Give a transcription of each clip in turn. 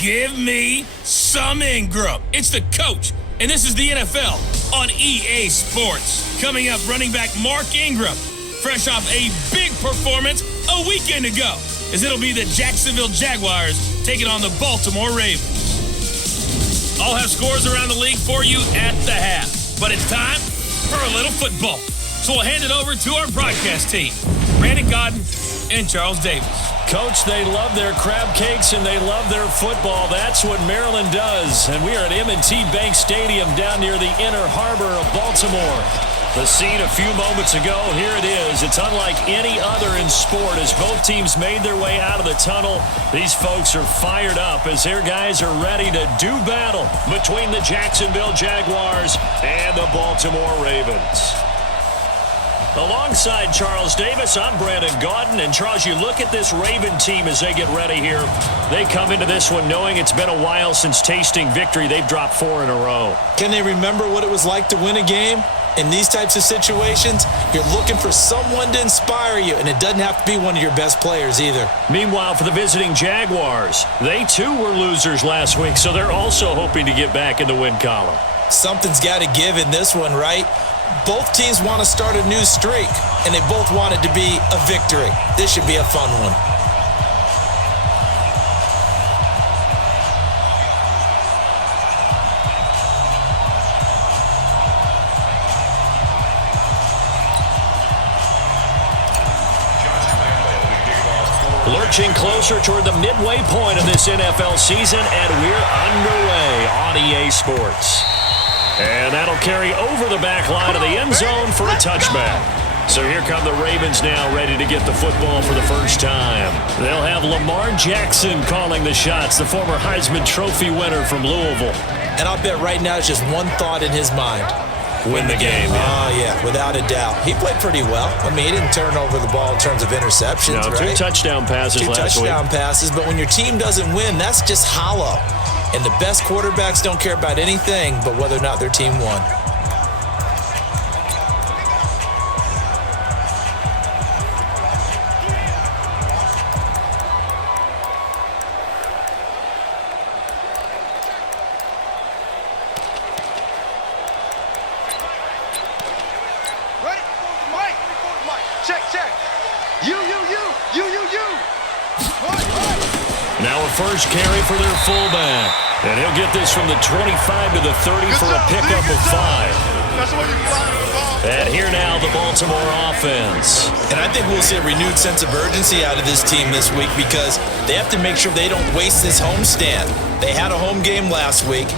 Give me some Ingram. It's the coach, and this is the NFL on EA Sports. Coming up, running back Mark Ingram, fresh off a big performance a weekend ago, as it'll be the Jacksonville Jaguars taking on the Baltimore Ravens. I'll have scores around the league for you at the half, but it's time for a little football. So we'll hand it over to our broadcast team, Brandon Godden and Charles Davis. Coach, they love their crab cakes and they love their football. That's what Maryland does. And we are at M&T Bank Stadium down near the inner harbor of Baltimore. The scene a few moments ago, here it is. It's unlike any other in sport as both teams made their way out of the tunnel. These folks are fired up as their guys are ready to do battle between the Jacksonville Jaguars and the Baltimore Ravens. Alongside Charles Davis, I'm Brandon Godden. And Charles, you look at this Raven team as they get ready here. They come into this one knowing it's been a while since tasting victory. They've dropped 4 in a row. Can they remember what it was like to win a game? In these types of situations, you're looking for someone to inspire you, and it doesn't have to be one of your best players either. Meanwhile, for the visiting Jaguars, they too were losers last week, so they're also hoping to get back in the win column. Something's got to give in this one, right? Both teams want to start a new streak, and they both want it to be a victory. This should be a fun one. Lurching closer toward the midway point of this NFL season, and we're underway on EA Sports. And that'll carry over the back line of the end zone for a touchback. So here come the Ravens now, ready to get the football for the first time. They'll have Lamar Jackson calling the shots, the former Heisman Trophy winner from Louisville. And I'll bet right now it's just one thought in his mind. Win the game. Oh, yeah, without a doubt. He played pretty well. I mean, he didn't turn over the ball in terms of interceptions, no, right? 2 touchdown passes last week. 2 touchdown passes, but when your team doesn't win, that's just hollow. And the best quarterbacks don't care about anything but whether or not their team won. Ready? Mike. Check. You. Now a first carry for their fullback. And he'll get this from the 25 to the 30 for a pickup of 5. And here now the Baltimore offense. And I think we'll see a renewed sense of urgency out of this team this week because they have to make sure they don't waste this homestand. They had a home game last week,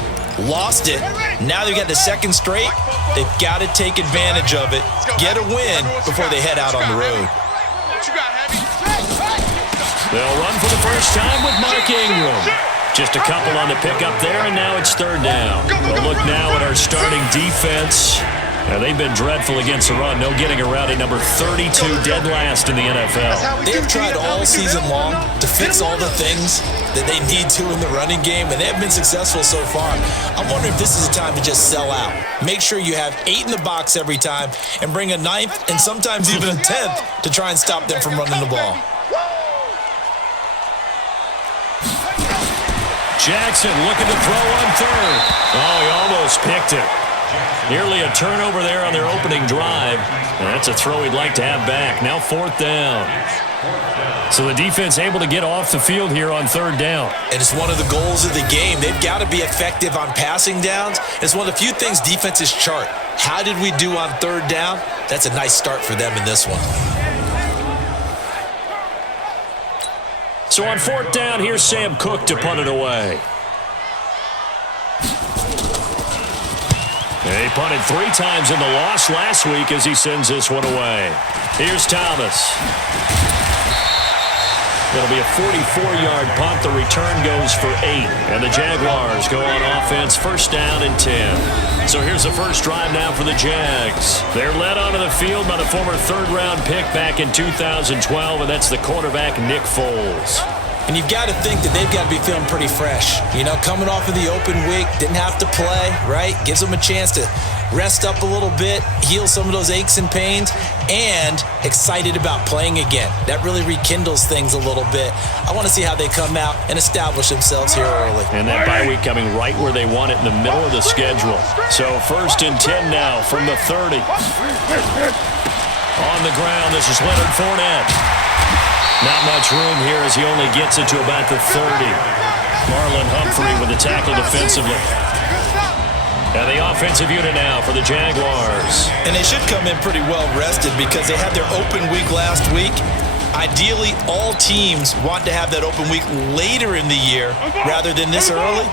lost it. Now they've got the second straight. They've got to take advantage of it, get a win before they head out on the road. They'll run for the first time with Mark Ingram. Just a couple on the pickup there, and now it's third down. We'll look now at our starting defense. Now, they've been dreadful against the run. No getting around at number 32, dead last in the NFL. They've tried all season long to fix all the things that they need to in the running game, and they have been successful so far. I'm wondering if this is a time to just sell out. Make sure you have 8 in the box every time and bring a 9th and sometimes even a 10th to try and stop them from running the ball. Jackson looking to throw on third. Oh, he almost picked it. Nearly a turnover there on their opening drive. And that's a throw he'd like to have back. Now 4th down. So the defense able to get off the field here on 3rd down. And it's one of the goals of the game. They've got to be effective on passing downs. It's one of the few things defenses chart. How did we do on 3rd down? That's a nice start for them in this one. So on 4th down, here's Sam Cook to punt it away. He punted 3 times in the loss last week as he sends this one away. Here's Thomas. It'll be a 44-yard punt. The return goes for 8. And the Jaguars go on offense, 1st down and 10. So here's the first drive now for the Jags. They're led onto the field by the former 3rd-round pick back in 2012, and that's the quarterback Nick Foles. And you've got to think that they've got to be feeling pretty fresh. You know, coming off of the open week, didn't have to play, right? Gives them a chance to rest up a little bit, heal some of those aches and pains, and excited about playing again. That really rekindles things a little bit. I want to see how they come out and establish themselves here early. And that bye week coming right where they want it, in the middle of the schedule. So 1st and 10 now from the 30. On the ground, this is Leonard Fournette. Not much room here as he only gets it to about the 30. Marlon Humphrey with the tackle defensively. And the offensive unit now for the Jaguars. And they should come in pretty well rested because they had their open week last week. Ideally, all teams want to have that open week later in the year rather than this early.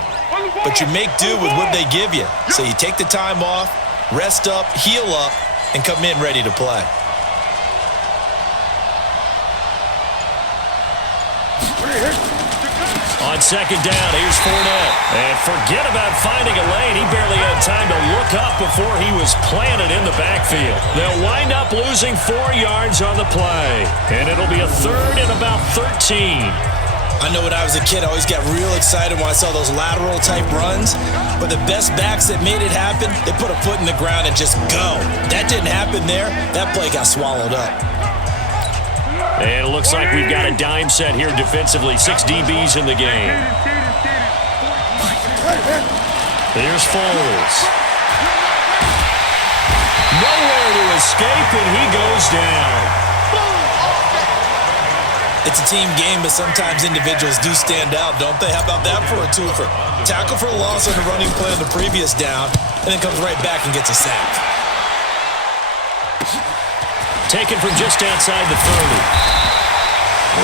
But you make do with what they give you. So you take the time off, rest up, heal up, and come in ready to play. On 2nd down, here's Fournette. And forget about finding a lane. He barely had time to look up before he was planted in the backfield. They'll wind up losing 4 yards on the play. And it'll be a 3rd and about 13. I know when I was a kid, I always got real excited when I saw those lateral-type runs. But the best backs that made it happen, they put a foot in the ground and just go. That didn't happen there. That play got swallowed up. And it looks like we've got a dime set here defensively. 6 DBs in the game. Here's Foles. Nowhere to escape, and he goes down. It's a team game, but sometimes individuals do stand out, don't they? How about that for a twofer? Tackle for a loss on the running play on the previous down, and then comes right back and gets a sack. Taken from just outside the 30.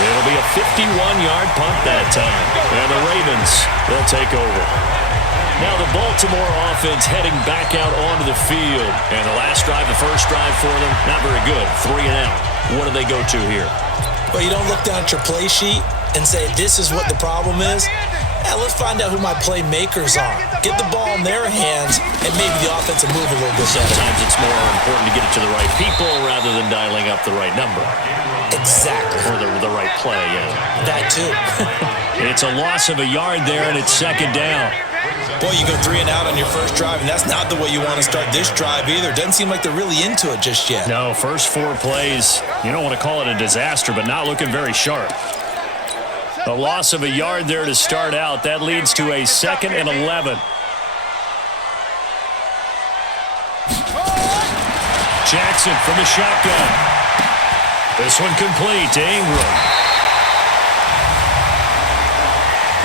It'll be a 51-yard punt that time. And the Ravens, they'll take over. Now the Baltimore offense heading back out onto the field. And the last drive, the first drive for them, not very good. 3 and out. What do they go to here? Well, you don't look down at your play sheet and say, this is what the problem is. Let's find out who my playmakers are. Get the ball in their hands, and maybe the offense will move a little bit better. Sometimes it's more important to get it to the right people rather than dialing up the right number. Exactly. Or the right play, yeah. That too. It's a loss of a yard there, and it's 2nd down. Boy, you go 3 and out on your first drive, and that's not the way you want to start this drive either. Doesn't seem like they're really into it just yet. No, first 4 plays, you don't want to call it a disaster, but not looking very sharp. A loss of a yard there to start out. That leads to a 2nd and 11. Jackson from the shotgun. This one complete to Ingram.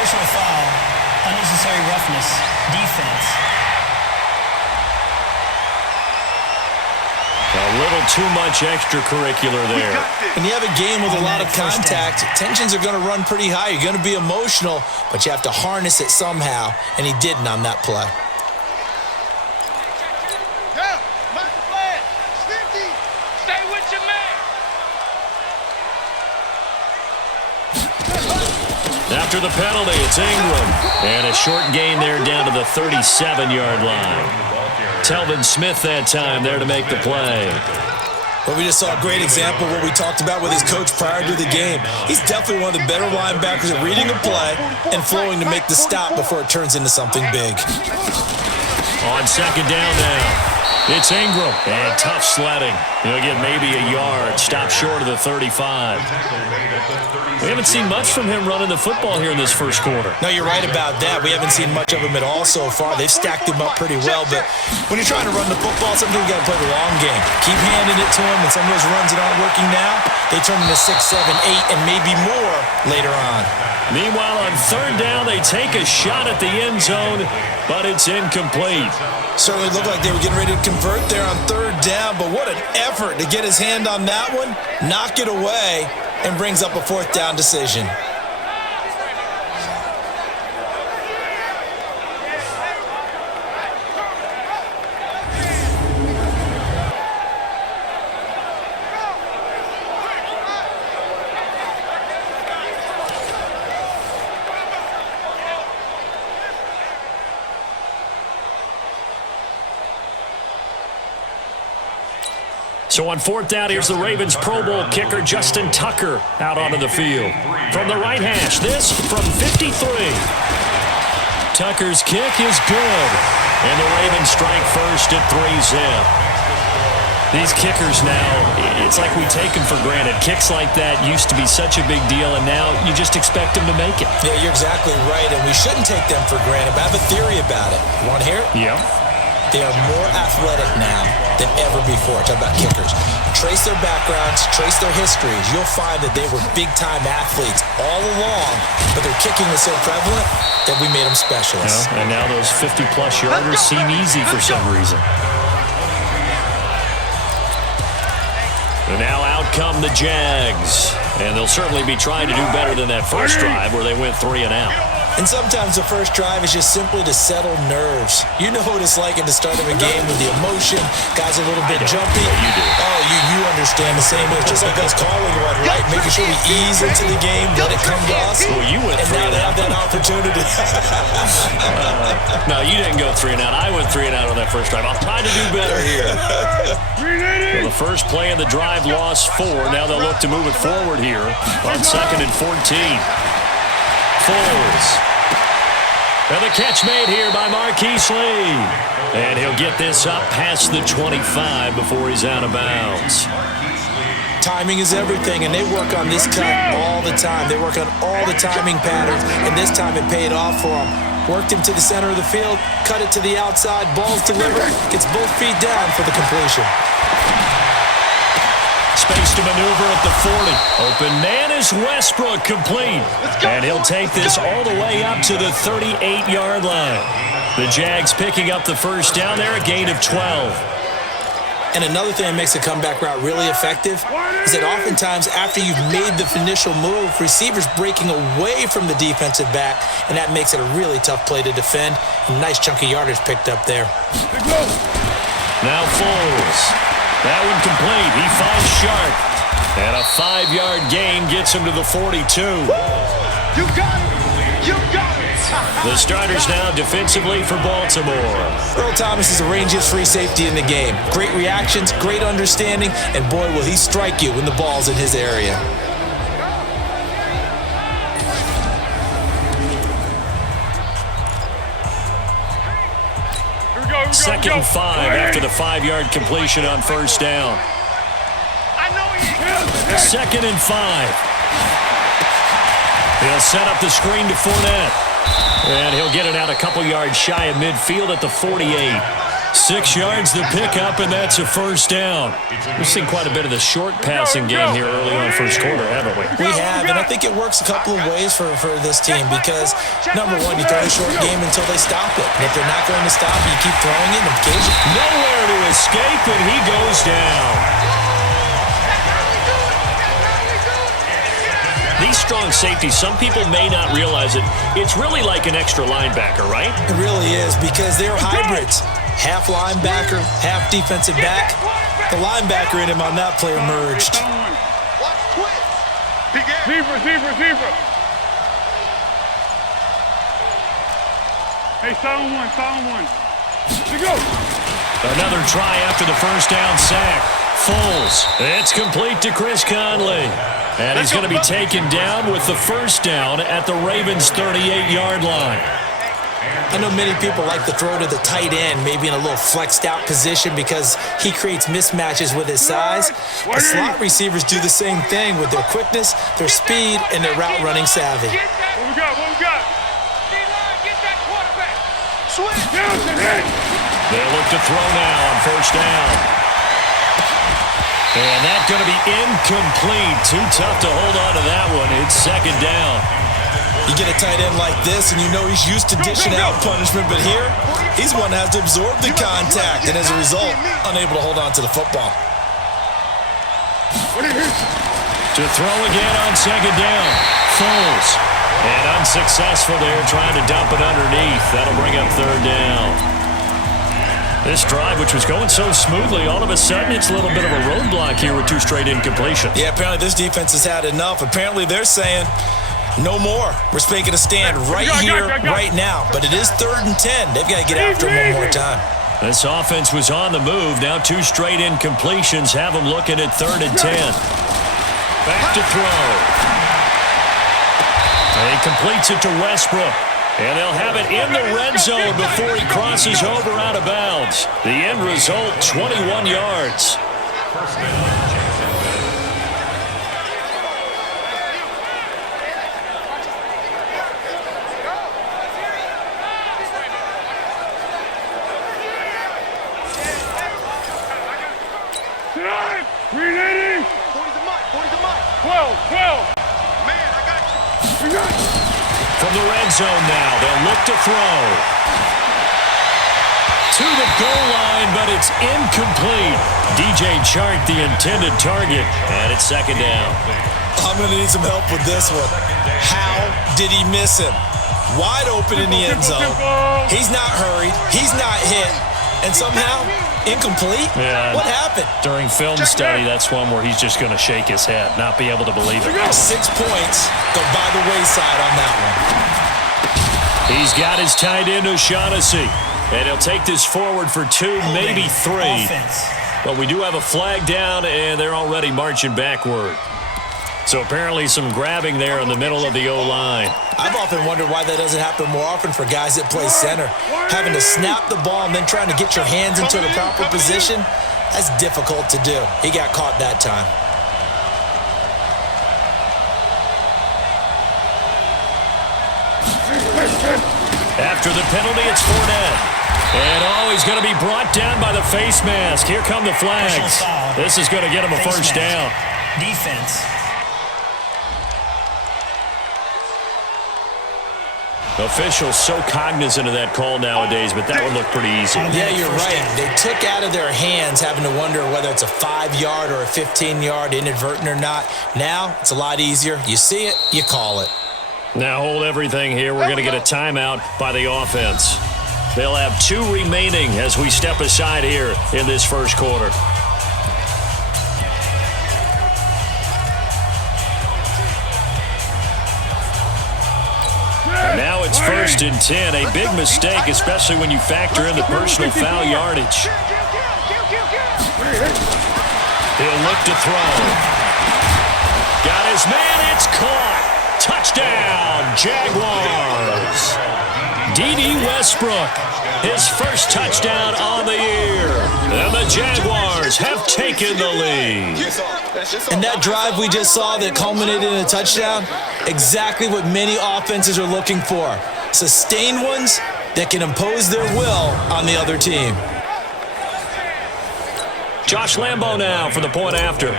Personal foul, unnecessary roughness, defense. A little too much extracurricular there. When you have a game with a lot of contact, tensions are going to run pretty high. You're going to be emotional, but you have to harness it somehow, and he didn't on that play. Stay with your man. After the penalty, it's Ingram. And a short gain there down to the 37-yard line. Telvin Smith that time there to make the play. Well, we just saw a great example of what we talked about with his coach prior to the game. He's definitely one of the better linebackers at reading a play and flowing to make the stop before it turns into something big. On 2nd down now. It's Ingram. And tough sledding. He'll get maybe a yard. Stop short of the 35. We haven't seen much from him running the football here in this first quarter. No, you're right about that. We haven't seen much of him at all so far. They've stacked him up pretty well, but when you're trying to run the football, sometimes you got to play the long game. Keep handing it to him, and some of those runs that aren't working now, they turn into 6, 7, 8, and maybe more later on. Meanwhile, on 3rd down, they take a shot at the end zone, but it's incomplete. Certainly looked like they were getting ready to convert there on 3rd down, but what an effort to get his hand on that one, knock it away, and brings up a 4th down decision. So on 4th down, here's the Ravens Pro Bowl kicker Justin Tucker out onto the field. From the right hash, this from 53. Tucker's kick is good. And the Ravens strike first at 3-zip. These kickers now, it's like we take them for granted. Kicks like that used to be such a big deal, and now you just expect them to make it. Yeah, you're exactly right, and we shouldn't take them for granted, but I have a theory about it. You want to hear it? Yeah. They are more athletic now than ever before. Talk about kickers. Trace their backgrounds, trace their histories. You'll find that they were big-time athletes all along, but their kicking was so prevalent that we made them specialists. Yeah, and now those 50-plus yarders seem easy for some reason. And now out come the Jags. And they'll certainly be trying to do better than that first drive where they went 3 and out. And sometimes the first drive is just simply to settle nerves. You know what it's like at the start of a game with the emotion. Guys are a little bit jumpy. Yeah, you do. Oh, you understand the same way. Just like us calling one, right? Making sure we ease into the game, let it come to us. Well, you went 3 and now and they out. have that opportunity. No, you didn't go 3 and out. I went 3 and out on that first drive. I'll try to do better here. Well, the first play of the drive lost 4. Now they'll look to move it forward here on 2nd and 14. Foles. And the catch made here by Marquise Lee. And he'll get this up past the 25 before he's out of bounds. Timing is everything, and they work on this cut all the time. They work on all the timing patterns, and this time it paid off for them. Worked him to the center of the field, cut it to the outside, ball's delivered, gets both feet down for the completion. Space to maneuver at the 40. Open man is Westbrook, complete. And he'll take this all the way up to the 38-yard line. The Jags picking up the first down there, a gain of 12. And another thing that makes a comeback route really effective is that oftentimes after you've made the initial move, receivers breaking away from the defensive back, and that makes it a really tough play to defend. A nice chunk of yardage picked up there. Now Foles. That one complete. He finds Sharp. And a 5-yard gain gets him to the 42. You got it! You got it! The starters now defensively for Baltimore. Earl Thomas is the rangiest free safety in the game. Great reactions, great understanding, and boy, will he strike you when the ball's in his area. Second and 5 after the 5-yard completion on first down. Second and 5. He'll set up the screen to Fournette. And he'll get it out a couple yards shy of midfield at the 48. 6 yards to pick up, and that's a first down. We've seen quite a bit of the short passing game here early on first quarter, haven't we? We have, and I think it works a couple of ways for this team because, number one, you throw a short game until they stop it. And if they're not going to stop, you keep throwing it, and occasionally nowhere to escape, and he goes down. These strong safeties, some people may not realize it. It's really like an extra linebacker, right? It really is because they're hybrids. Half linebacker, half defensive back. The linebacker in him on that play emerged. Zebra. Hey, silent one. Here go. Another try after the first down sack. Foles. It's complete to Chris Conley. And he's going to be taken down with the first down at the Ravens' 38-yard line. I know many people like to throw to the tight end, maybe in a little flexed out position because he creates mismatches with his size. The slot receivers do the same thing with their quickness, their speed, and their route running savvy. What we got? Get that quarterback. They'll look to throw now on first down. And that's going to be incomplete. Too tough to hold on to that one. It's second down. You get a tight end like this, and you know he's used to dishing out punishment, but here, he's one that has to absorb the contact, and as a result, unable to hold on to the football. To throw again on second down. Foles. And unsuccessful there, trying to dump it underneath. That'll bring up third down. This drive, which was going so smoothly, all of a sudden it's a little bit of a roadblock here with 2 straight incompletions. Yeah, apparently this defense has had enough. Apparently they're saying, no more. We're making a stand right here, right now. But it is 3rd and 10. They've got to get after him one more time. This offense was on the move. Now 2 straight incompletions have them looking at 3rd and 10. Back to throw. He completes it to Westbrook. And they'll have it in the red zone before he crosses over out of bounds. The end result, 21 yards. Reloading! 40's a mic, 40's a mic. 12. Man, I got you. We got you. From the red zone now, they'll look to throw. To the goal line, but it's incomplete. DJ Chark, the intended target, and it's second down. I'm going to need some help with this one. How did he miss him? Wide open in the end zone. He's not hurried. He's not hit. And somehow, incomplete? Yeah. What happened? During film study, that's one where he's just going to shake his head, not be able to believe it. 6 points go by the wayside on that one. He's got his tight end O'Shaughnessy, and he'll take this forward for 2, maybe 3. Offense. But we do have a flag down, and they're already marching backward. So apparently some grabbing there in the middle of the O-line. I've often wondered why that doesn't happen more often for guys that play center. Having to snap the ball and then trying to get your hands into the proper position, that's difficult to do. He got caught that time. After the penalty, it's Fournette. And he's going to be brought down by the face mask. Here come the flags. This is going to get him a first down. Defense. Officials so cognizant of that call nowadays, but that would look pretty easy. Yeah, you're right. They took out of their hands having to wonder whether it's a 5-yard or a 15-yard inadvertent or not. Now, it's a lot easier. You see it, you call it. Now hold everything here. We're going to get a timeout by the offense. They'll have 2 remaining as we step aside here in this first quarter. Now it's 1st and 10. A big mistake, especially when you factor in the personal foul yardage. He'll look to throw. Got his man. It's caught. Touchdown, Jaguars. D.D. Westbrook, his first touchdown on the year. And the Jaguars have taken the lead. And that drive we just saw that culminated in a touchdown, exactly what many offenses are looking for. Sustained ones that can impose their will on the other team. Josh Lambo now for the point after.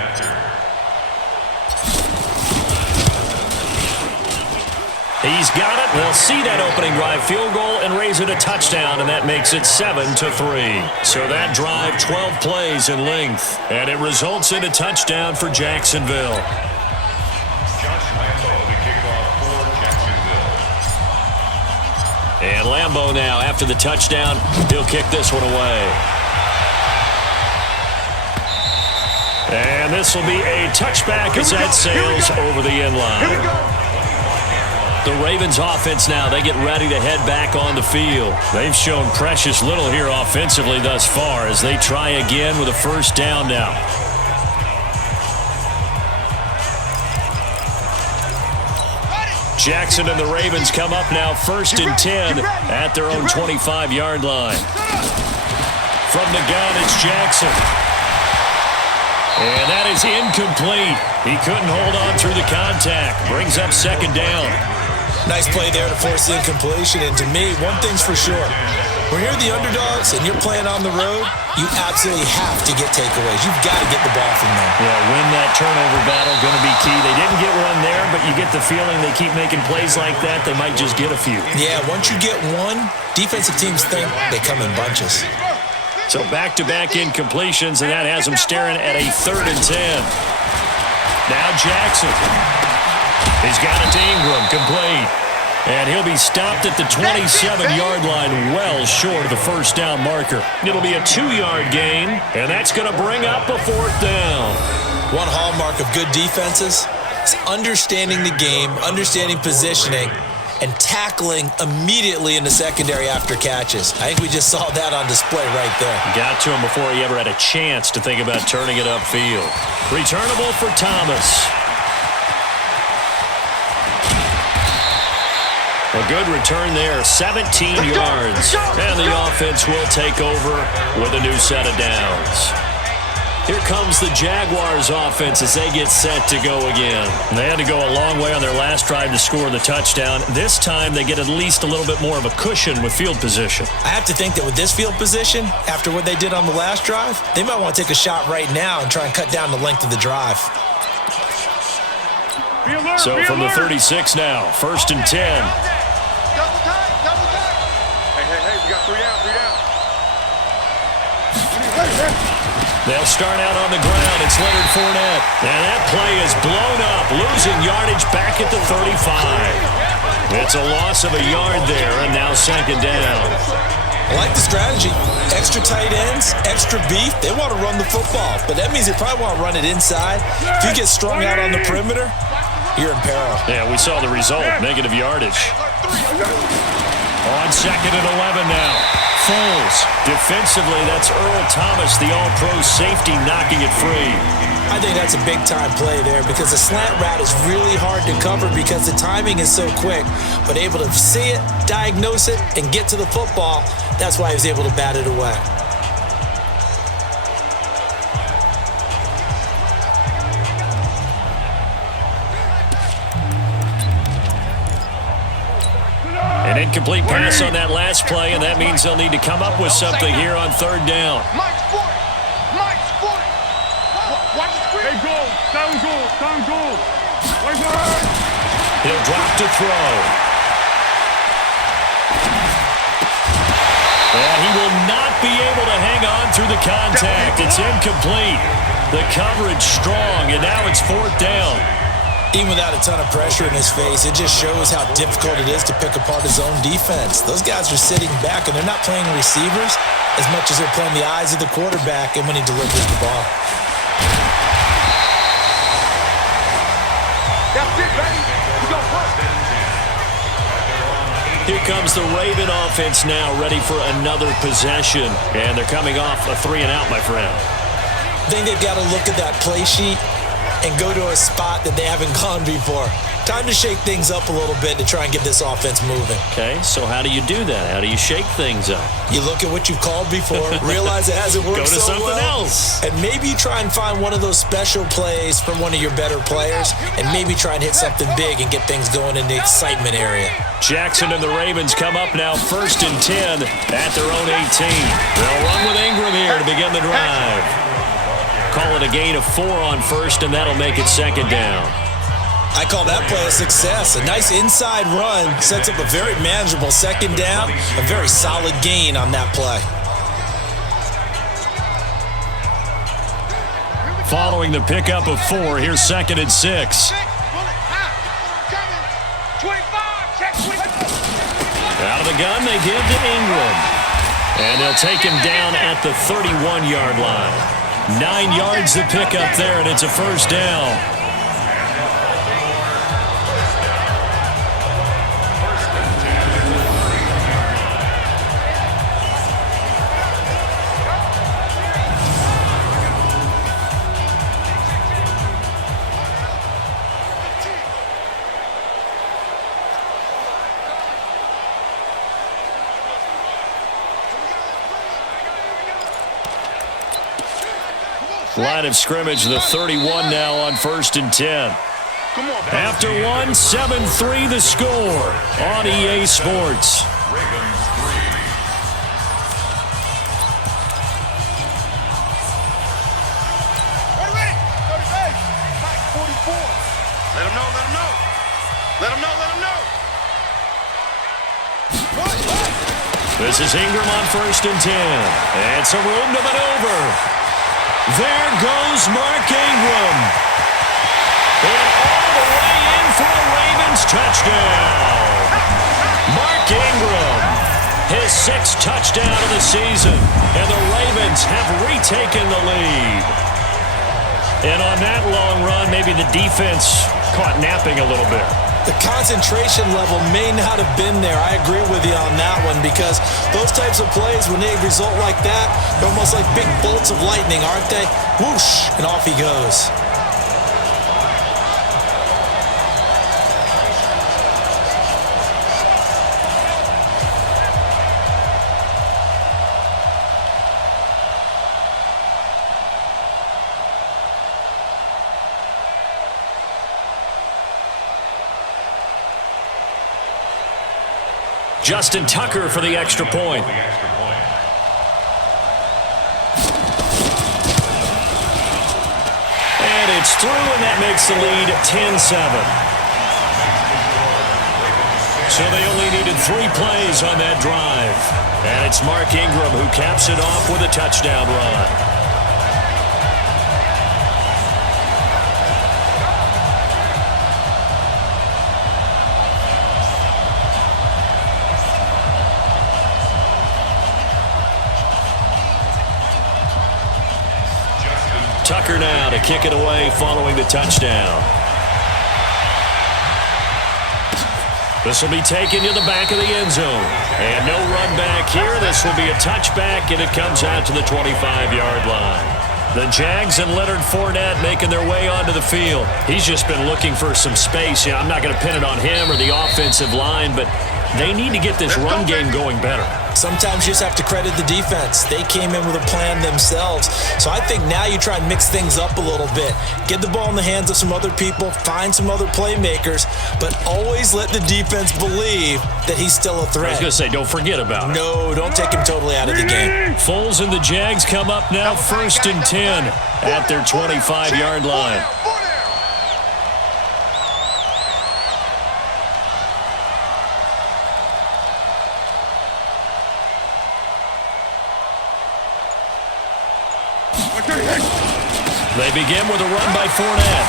He's got it. They'll see that opening drive field goal and raise it a touchdown, and that makes it 7-3. So that drive, 12 plays in length, and it results in a touchdown for Jacksonville. Josh Lambo, the kickoff for Jacksonville. And Lambo now, after the touchdown, he'll kick this one away. And this will be a touchback as that sails over the end line. The Ravens offense now, they get ready to head back on the field. They've shown precious little here offensively thus far as they try again with a first down now. Jackson and the Ravens come up now 1st and 10 at their own 25-yard line. From the gun, it's Jackson. And that is incomplete. He couldn't hold on through the contact. Brings up second down. Nice play there to force the incompletion. And to me, one thing's for sure. When you're the underdogs and you're playing on the road, you absolutely have to get takeaways. You've got to get the ball from them. Yeah, win that turnover battle, going to be key. They didn't get one there, but you get the feeling they keep making plays like that, they might just get a few. Yeah, once you get one, defensive teams think they come in bunches. So back-to-back incompletions, and that has them staring at a 3rd and 10. Now Jackson. He's got it to Ingram, complete. And he'll be stopped at the 27-yard line, well short of the first down marker. It'll be a 2-yard gain, and that's going to bring up a 4th down. One hallmark of good defenses is understanding the game, understanding positioning, and tackling immediately in the secondary after catches. I think we just saw that on display right there. Got to him before he ever had a chance to think about turning it upfield. Returnable for Thomas. A good return there, 17 yards. And the offense will take over with a new set of downs. Here comes the Jaguars offense as they get set to go again. They had to go a long way on their last drive to score the touchdown. This time they get at least a little bit more of a cushion with field position. I have to think that with this field position, after what they did on the last drive, they might want to take a shot right now and try and cut down the length of the drive. So from the 36 now, 1st and 10. Double tight, double tight. Hey, we got 3 out, 3 out. They'll start out on the ground. It's Leonard Fournette. And that play is blown up, losing yardage back at the 35. It's a loss of a yard there, and now 2nd down. I like the strategy. Extra tight ends, extra beef. They want to run the football, but that means they probably want to run it inside. If you get strung out on the perimeter, you're in peril. Yeah, we saw the result, negative yardage. On 2nd and 11 now. Foles. Defensively, that's Earl Thomas, the all-pro safety, knocking it free. I think that's a big-time play there because the slant route is really hard to cover because the timing is so quick. But able to see it, diagnose it, and get to the football, that's why he was able to bat it away. An incomplete pass on that last play, and that means they'll need to come up with something here on 3rd down. Mike's 40. Mike's 40. Watch the screen. Hey, goal. Down goal. Down goal. He'll drop to throw. And he will not be able to hang on through the contact. It's incomplete. The coverage strong, and now it's 4th down. Even without a ton of pressure in his face, it just shows how difficult it is to pick apart his own defense. Those guys are sitting back, and they're not playing receivers as much as they're playing the eyes of the quarterback and when he delivers the ball. That's it, baby. We go first. Here comes the Raven offense now, ready for another possession. And they're coming off a 3-and-out, my friend. I think they've got to look at that play sheet and go to a spot that they haven't gone before. Time to shake things up a little bit to try and get this offense moving. Okay, so how do you do that? How do you shake things up? You look at what you've called before, realize it hasn't worked so well. Go to something else. And maybe try and find one of those special plays from one of your better players, and maybe try and hit something big and get things going in the excitement area. Jackson and the Ravens come up now 1st and 10 at their own 18. They'll run with Ingram here to begin the drive. Call it a gain of 4 on 1st, and that'll make it 2nd down. I call that play a success. A nice inside run sets up a very manageable 2nd down, a very solid gain on that play. Following the pickup of 4, here's 2nd and 6. Out of the gun, they give to Ingram. And they'll take him down at the 31-yard line. 9 yards to pick up there, and it's a 1st down. Line of scrimmage, the 31 now on 1st and 10. After 1, 7-3 the score on EA Sports. Let him know, let him know. Let him know, let him know. This is Ingram on 1st and 10. And some room to maneuver. There goes Mark Ingram. And all the way in for a Ravens touchdown. Mark Ingram, his 6th touchdown of the season. And the Ravens have retaken the lead. And on that long run, maybe the defense caught napping a little bit. The concentration level may not have been there. I agree with you on that one because those types of plays, when they result like that, they're almost like big bolts of lightning, aren't they? Whoosh, and off he goes. Justin Tucker for the extra point. And it's through, and that makes the lead 10-7. So they only needed 3 plays on that drive. And it's Mark Ingram who caps it off with a touchdown run. Tucker now to kick it away following the touchdown. This will be taken to the back of the end zone. And no run back here. This will be a touchback, and it comes out to the 25-yard line. The Jags and Leonard Fournette making their way onto the field. He's just been looking for some space. I'm not going to pin it on him or the offensive line, but they need to get this run game going better. Sometimes you just have to credit the defense. They came in with a plan themselves. So I think now you try and mix things up a little bit. Get the ball in the hands of some other people, find some other playmakers, but always let the defense believe that he's still a threat. I was going to say, don't forget about it. No, don't take him totally out of the game. Foles and the Jags come up now 1st and 10 at their 25-yard line. They begin with a run by Fournette.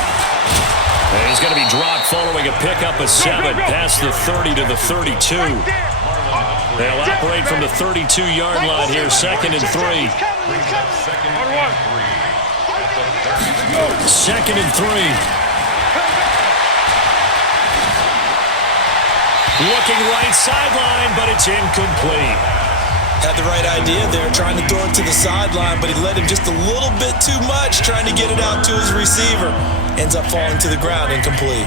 And he's going to be dropped following a pickup of 7 past the 30 to the 32. They'll operate from the 32-yard line here, 2nd and 3. 2nd and 3. Looking right sideline, but it's incomplete. Had the right idea there, trying to throw it to the sideline, but he led him just a little bit too much, trying to get it out to his receiver. Ends up falling to the ground, incomplete.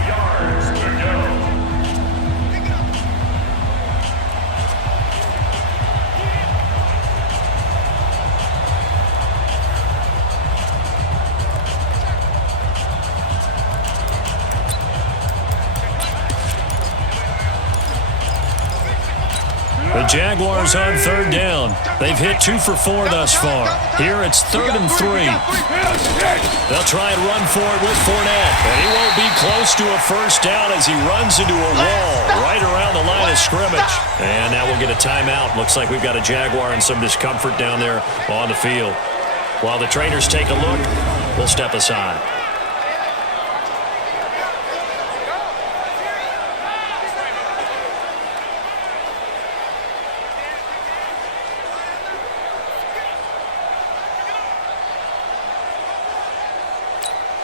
The Jaguars on 3rd down. They've hit 2 for 4 thus far. Here it's 3rd and 3. They'll try and run for it with Fournette. And he won't be close to a 1st down as he runs into a wall right around the line of scrimmage. And now we'll get a timeout. Looks like we've got a Jaguar in some discomfort down there on the field. While the trainers take a look, we'll step aside.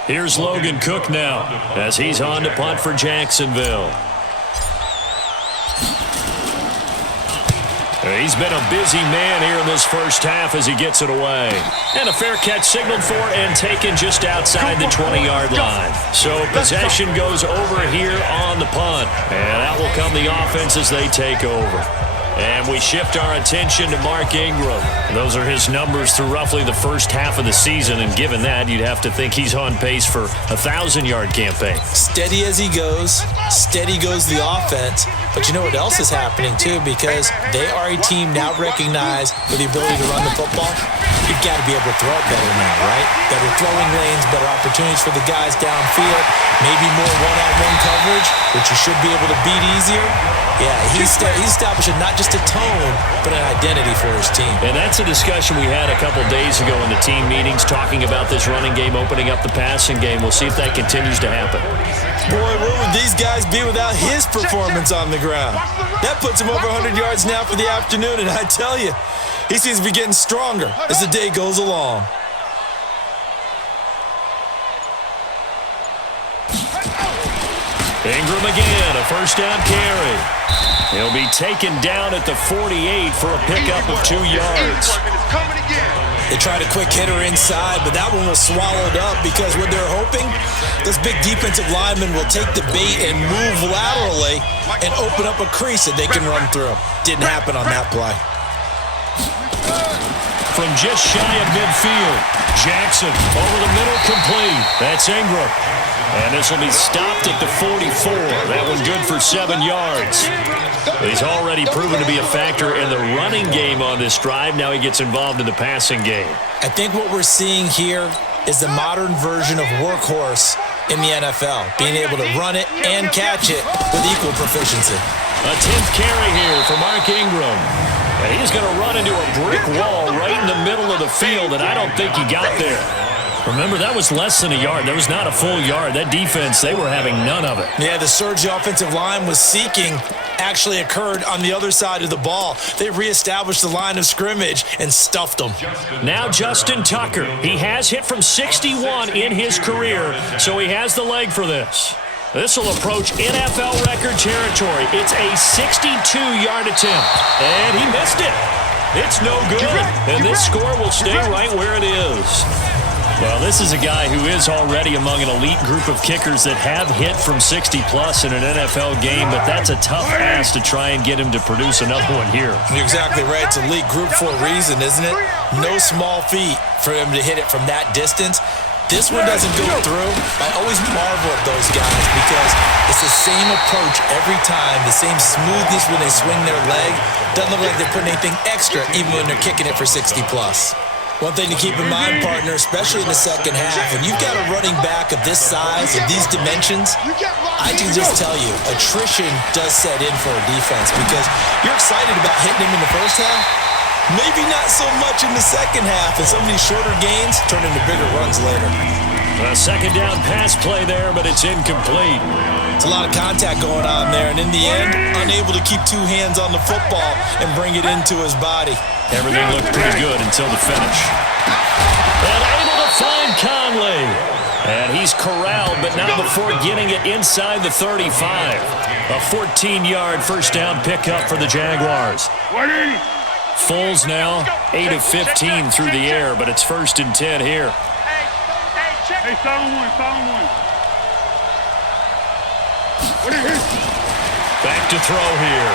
Here's Logan Cook now as he's on to punt for Jacksonville. He's been a busy man here in this first half as he gets it away. And a fair catch signaled for and taken just outside the 20-yard line. So possession goes over here on the punt. And that will come the offense as they take over. And we shift our attention to Mark Ingram. Those are his numbers through roughly the first half of the season, and given that, you'd have to think he's on pace for a 1,000-yard campaign. Steady as he goes, steady goes the offense. But you know what else is happening, too? Because they are a team now recognized for the ability to run the football. You've got to be able to throw it better now, right? Better throwing lanes, better opportunities for the guys downfield, maybe more one-on-one coverage, which you should be able to beat easier. Yeah, he's establishing not just a tone, but an identity for his team. And that's a discussion we had a couple days ago in the team meetings, talking about this running game, opening up the passing game. We'll see if that continues to happen. Boy, where would these guys be without his performance on the ground? That puts him over 100 yards now for the afternoon, and I tell you, he seems to be getting stronger as the day goes along. Ingram again, a 1st down carry. He'll be taken down at the 48 for a pickup of 2 yards. They tried a quick hitter inside, but that one was swallowed up because what they're hoping, this big defensive lineman will take the bait and move laterally and open up a crease that they can run through. Didn't happen on that play. from just shy of midfield. Jackson over the middle, complete. That's Ingram. And this will be stopped at the 44. That one good for 7 yards. He's already proven to be a factor in the running game on this drive. Now he gets involved in the passing game. I think what we're seeing here is the modern version of workhorse in the NFL, being able to run it and catch it with equal proficiency. A 10th carry here for Mark Ingram. And he's going to run into a brick wall right in the middle of the field, and I don't think he got there. Remember, that was less than a yard. That was not a full yard. That defense, they were having none of it. Yeah, the surge the offensive line was seeking actually occurred on the other side of the ball. They reestablished the line of scrimmage and stuffed them. Now Justin Tucker. He has hit from 61 in his career, so he has the leg for this. This will approach NFL record territory. It's a 62-yard attempt, and he missed it. It's no good, and this score will stay right where it is. Well, this is a guy who is already among an elite group of kickers that have hit from 60-plus in an NFL game, but that's a tough ask to try and get him to produce another one here. You're exactly right. It's elite group for a reason, isn't it? No small feat for him to hit it from that distance. This one doesn't go through. I always marvel at those guys because it's the same approach every time, the same smoothness when they swing their leg. Doesn't look like they're putting anything extra even when they're kicking it for 60-plus. One thing to keep in mind, partner, especially in the second half, when you've got a running back of this size, of these dimensions, I can just tell you, attrition does set in for a defense because you're excited about hitting him in the first half. Maybe not so much in the second half, and some of these shorter gains turn into bigger runs later. A second down pass play there, but it's incomplete. It's a lot of contact going on there, and in the end, unable to keep two hands on the football and bring it into his body. Everything looked pretty good until the finish. And able to find Conley. And he's corralled, but not before getting it inside the 35. A 14-yard first down pickup for the Jaguars. Foles now 8 of 15 through the air, but it's 1st and 10 here. Hey, found one. Back to throw here.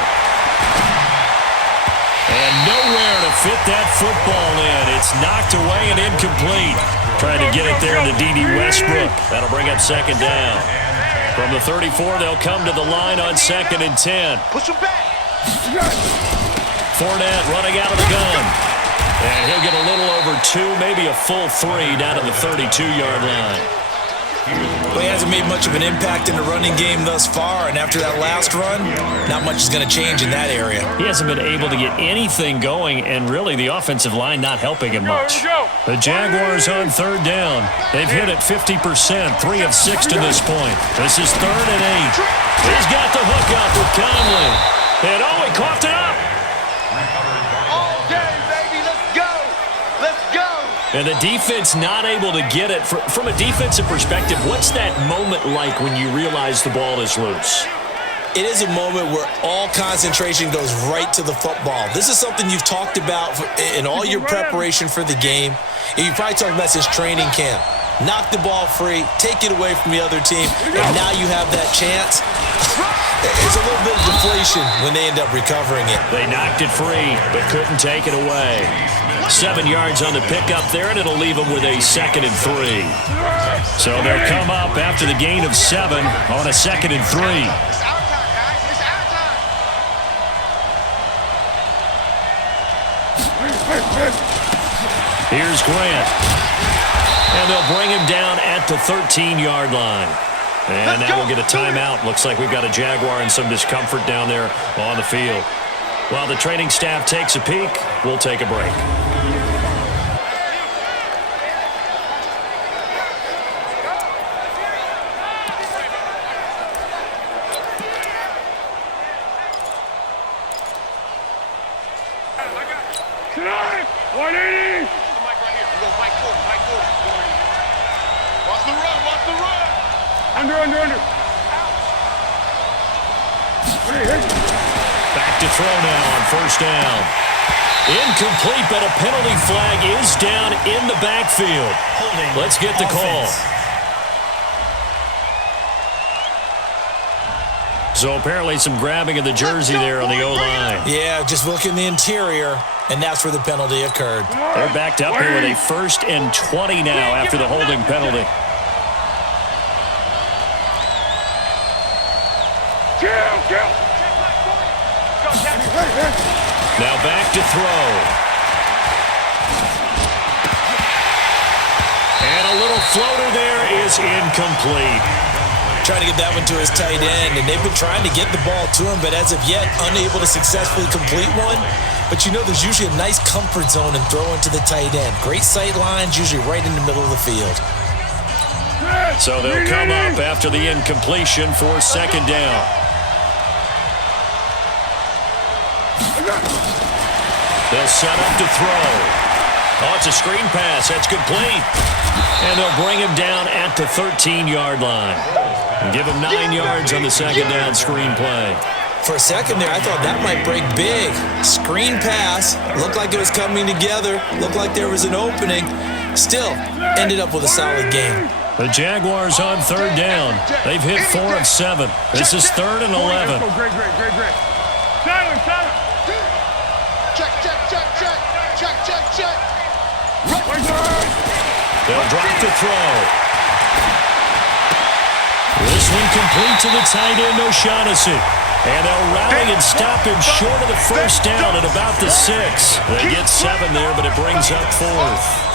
And nowhere to fit that football in. It's knocked away and incomplete. Trying to get it there to D.D. Westbrook. That'll bring up second down. From the 34, they'll come to the line on 2nd and 10. Push him back. Fournette running out of the gun. And he'll get a little over 2, maybe a full 3 down to the 32-yard line. Well, he hasn't made much of an impact in the running game thus far, and after that last run, not much is going to change in that area. He hasn't been able to get anything going, and really the offensive line not helping him much. The Jaguars on 3rd down. They've hit it 50%, 3 of 6 to this point. This is 3rd and 8. He's got the hook up with Conley. And he coughed it up. All day, baby. Let's go. And the defense not able to get it. From a defensive perspective, what's that moment like when you realize the ball is loose? It is a moment where all concentration goes right to the football. This is something you've talked about in all your preparation for the game. And you probably talked about since training camp. Knock the ball free, take it away from the other team, and now you have that chance. It's a little bit of deflation when they end up recovering it. They knocked it free, but couldn't take it away. 7 yards on the pickup there, and it'll leave them with a 2nd and 3. So they'll come up after the gain of 7 on a 2nd and 3. It's our time, guys. It's our time. Here's Grant. And they'll bring him down at the 13-yard line. And now we'll get a timeout. Looks like we've got a Jaguar in some discomfort down there on the field. While the training staff takes a peek, we'll take a break. Back to throw now on 1st down. Incomplete, but a penalty flag is down in the backfield. Let's get the call. So apparently some grabbing of the jersey there on the O-line. Yeah, just look in the interior, and that's where the penalty occurred. They're backed up here with a 1st and 20 now after the holding penalty. Now back to throw. And a little floater there is incomplete. Trying to get that one to his tight end, and they've been trying to get the ball to him, but as of yet, unable to successfully complete one. But you know there's usually a nice comfort zone in throwing to the tight end. Great sight lines, usually right in the middle of the field. So they'll come up after the incompletion for 2nd down. They'll set up to throw. Oh, it's a screen pass. That's complete. And they'll bring him down at the 13-yard line. And give him 9 yards on the 2nd down screen play. For a second there, I thought that might break big. Screen pass. Looked like it was coming together. Looked like there was an opening. Still, ended up with a solid game. The Jaguars on 3rd down. They've hit 4 of 7. This is 3rd and 11. Great. Silence. Check. They'll drop the throw. This one complete to the tight end, O'Shaughnessy. And they'll rally and stop him short of the 1st down at about the 6. They get 7 there, but it brings up 4th.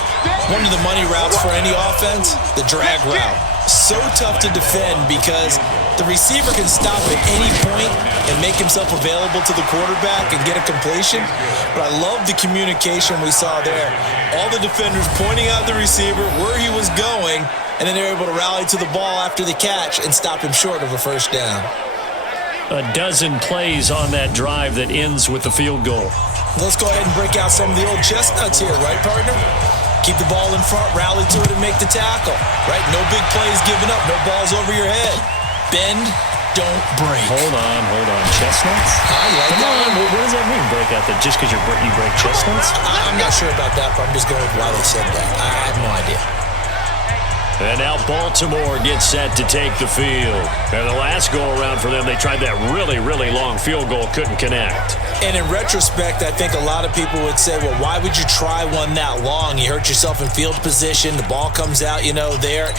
One of the money routes for any offense, the drag route. So tough to defend because the receiver can stop at any point and make himself available to the quarterback and get a completion. But I love the communication we saw there. All the defenders pointing out the receiver, where he was going, and then they're able to rally to the ball after the catch and stop him short of a 1st down. A dozen plays on that drive that ends with the field goal. Let's go ahead and break out some of the old chestnuts here, right, partner? Keep the ball in front, rally to it, and make the tackle. Right? No big plays given up, no balls over your head. Bend, don't break. Hold on. Chestnuts? I like that. What does that mean, break out? That just because you break chestnuts? I'm not sure about that, but I'm just going with why they said that. I have no idea. And now Baltimore gets set to take the field. And the last go-around for them, they tried that really, really long field goal, couldn't connect. And in retrospect, I think a lot of people would say, well, why would you try one that long? You hurt yourself in field position. The ball comes out, there.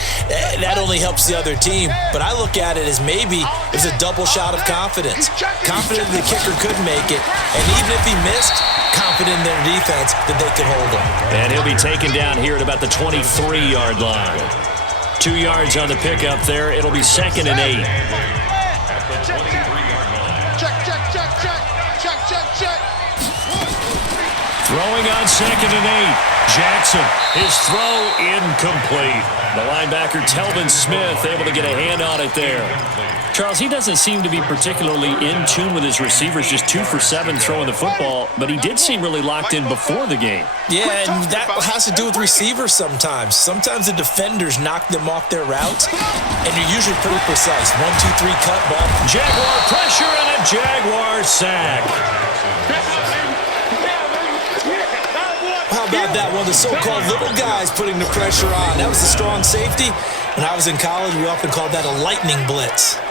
That only helps the other team. But I look at it as maybe it was a double shot of confidence. Confident the kicker could make it. And even if he missed, confident in their defense that they could hold him. And he'll be taken down here at about the 23-yard line. 2 yards on the pickup there. It'll be 2nd and 8. Check. Throwing on 2nd and 8. Jackson, his throw incomplete. The linebacker, Telvin Smith, able to get a hand on it there. Charles, he doesn't seem to be particularly in tune with his receivers, just 2 for 7 throwing the football, but he did seem really locked in before the game. Yeah, and that has to do with receivers sometimes. Sometimes the defenders knock them off their routes, and you're usually pretty precise. 1, 2, 3, cut ball. Jaguar pressure and a Jaguar sack. How about that one? The so-called little guys putting the pressure on. That was a strong safety. When I was in college, we often called that a lightning blitz.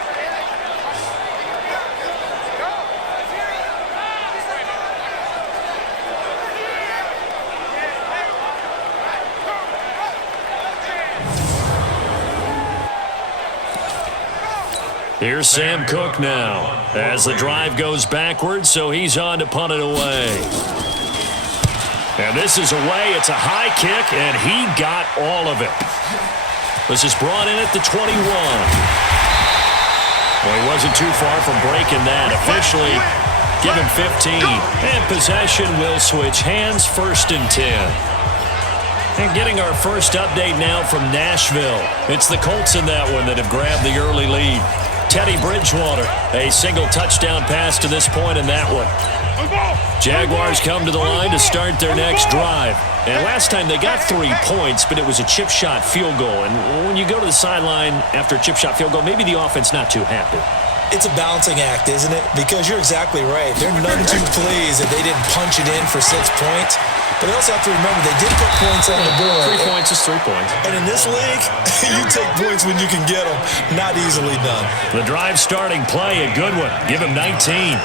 Here's Sam Cook now as the drive goes backwards, so he's on to punt it away. And this is away. It's a high kick, and he got all of it. This is brought in at the 21. Well, he wasn't too far from breaking that. Officially, give him 15. And possession will switch hands, 1st and 10. And getting our first update now from Nashville. It's the Colts in that one that have grabbed the early lead. Teddy Bridgewater, a single touchdown pass to this point in that one. Jaguars come to the line to start their next drive. And last time they got 3 points, but it was a chip shot field goal. And when you go to the sideline after a chip shot field goal, maybe the offense not too happy. It's a balancing act, isn't it? Because you're exactly right. They're none too pleased that they didn't punch it in for 6 points. But they also have to remember they did put points on the board. 3 points is 3 points. And in this league, you take points when you can get them. Not easily done. The drive starting play, a good one. Give him 19.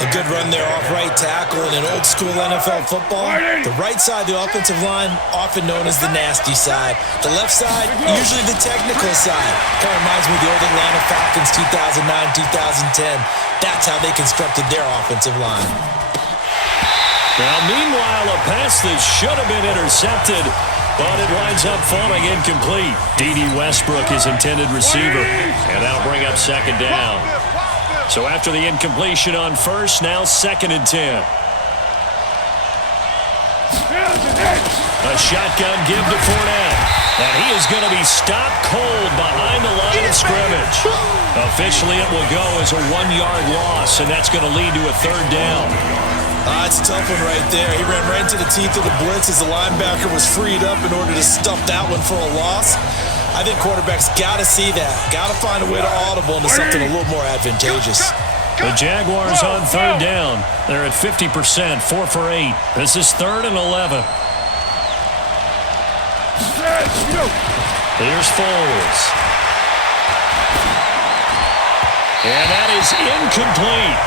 A good run there off right tackle in an old-school NFL football. The right side of the offensive line, often known as the nasty side. The left side, usually the technical side. Kind of reminds me of the old Atlanta Falcons 2009-2010. That's how they constructed their offensive line. Now, meanwhile, a pass that should have been intercepted, but it winds up falling incomplete. D.D. Westbrook is intended receiver, and that'll bring up second down. So after the incompletion on first, now 2nd and 10. A shotgun give to Fournette. And he is going to be stopped cold behind the line of scrimmage. Officially, it will go as a 1-yard loss, and that's going to lead to a 3rd down. It's a tough one right there. He ran right into the teeth of the blitz as the linebacker was freed up in order to stuff that one for a loss. I think quarterbacks got to see that. Got to find a way to audible into something a little more advantageous. The Jaguars on 3rd down. They're at 50%, 4 for 8. This is 3rd and 11. Here's Foles. And that is incomplete.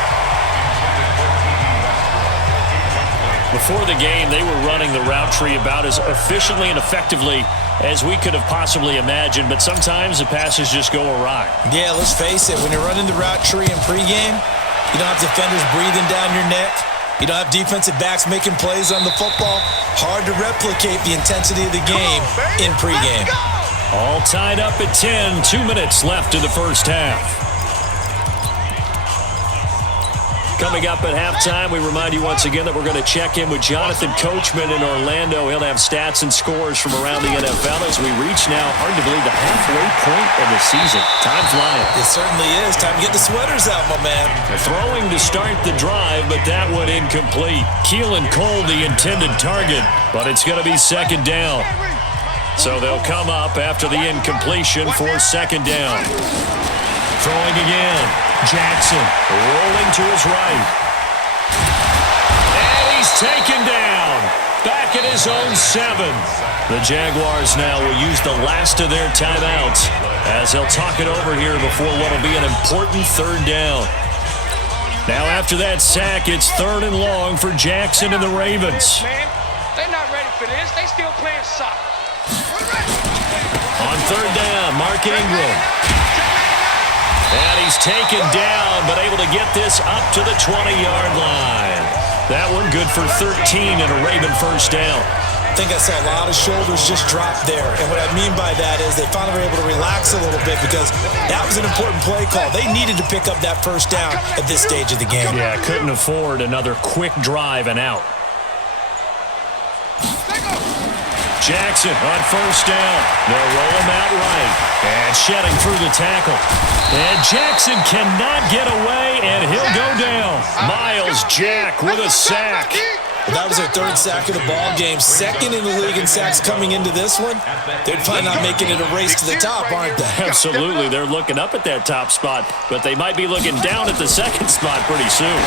Before the game, they were running the route tree about as efficiently and effectively as we could have possibly imagined, but sometimes the passes just go awry. Yeah, let's face it. When you're running the route tree in pregame, you don't have defenders breathing down your neck. You don't have defensive backs making plays on the football. Hard to replicate the intensity of the game in pregame. All tied up at 10, 2 minutes left in the first half. Coming up at halftime, we remind you once again that we're going to check in with Jonathan Coachman in Orlando. He'll have stats and scores from around the NFL as we reach now, hard to believe, the halfway point of the season. Time flying. It certainly is. Time to get the sweaters out, my man. Throwing to start the drive, but that one incomplete. Keelan Cole, the intended target, but it's going to be 2nd down. So they'll come up after the incompletion for 2nd down. Throwing again. Jackson rolling to his right. And he's taken down. Back at his own 7. The Jaguars now will use the last of their timeouts as they'll talk it over here before what will be an important 3rd down. Now after that sack, it's 3rd and long for Jackson and the Ravens. Man, they're not ready for this. They still playing soccer. On 3rd down, Mark Ingram. And he's taken down, but able to get this up to the 20-yard line. That one good for 13 and a Raven 1st down. I think I saw a lot of shoulders just drop there. And what I mean by that is they finally were able to relax a little bit because that was an important play call. They needed to pick up that 1st down at this stage of the game. Yeah, couldn't afford another quick drive and out. Jackson on 1st down. They'll roll him out right. And shedding through the tackle. And Jackson cannot get away, and he'll go down. Miles Jack with a sack. Well, that was their 3rd sack of the ball game. 2nd in the league in sacks coming into this one. They're probably not making it a race to the top, aren't they? Absolutely. They're looking up at that top spot, but they might be looking down at the 2nd spot pretty soon.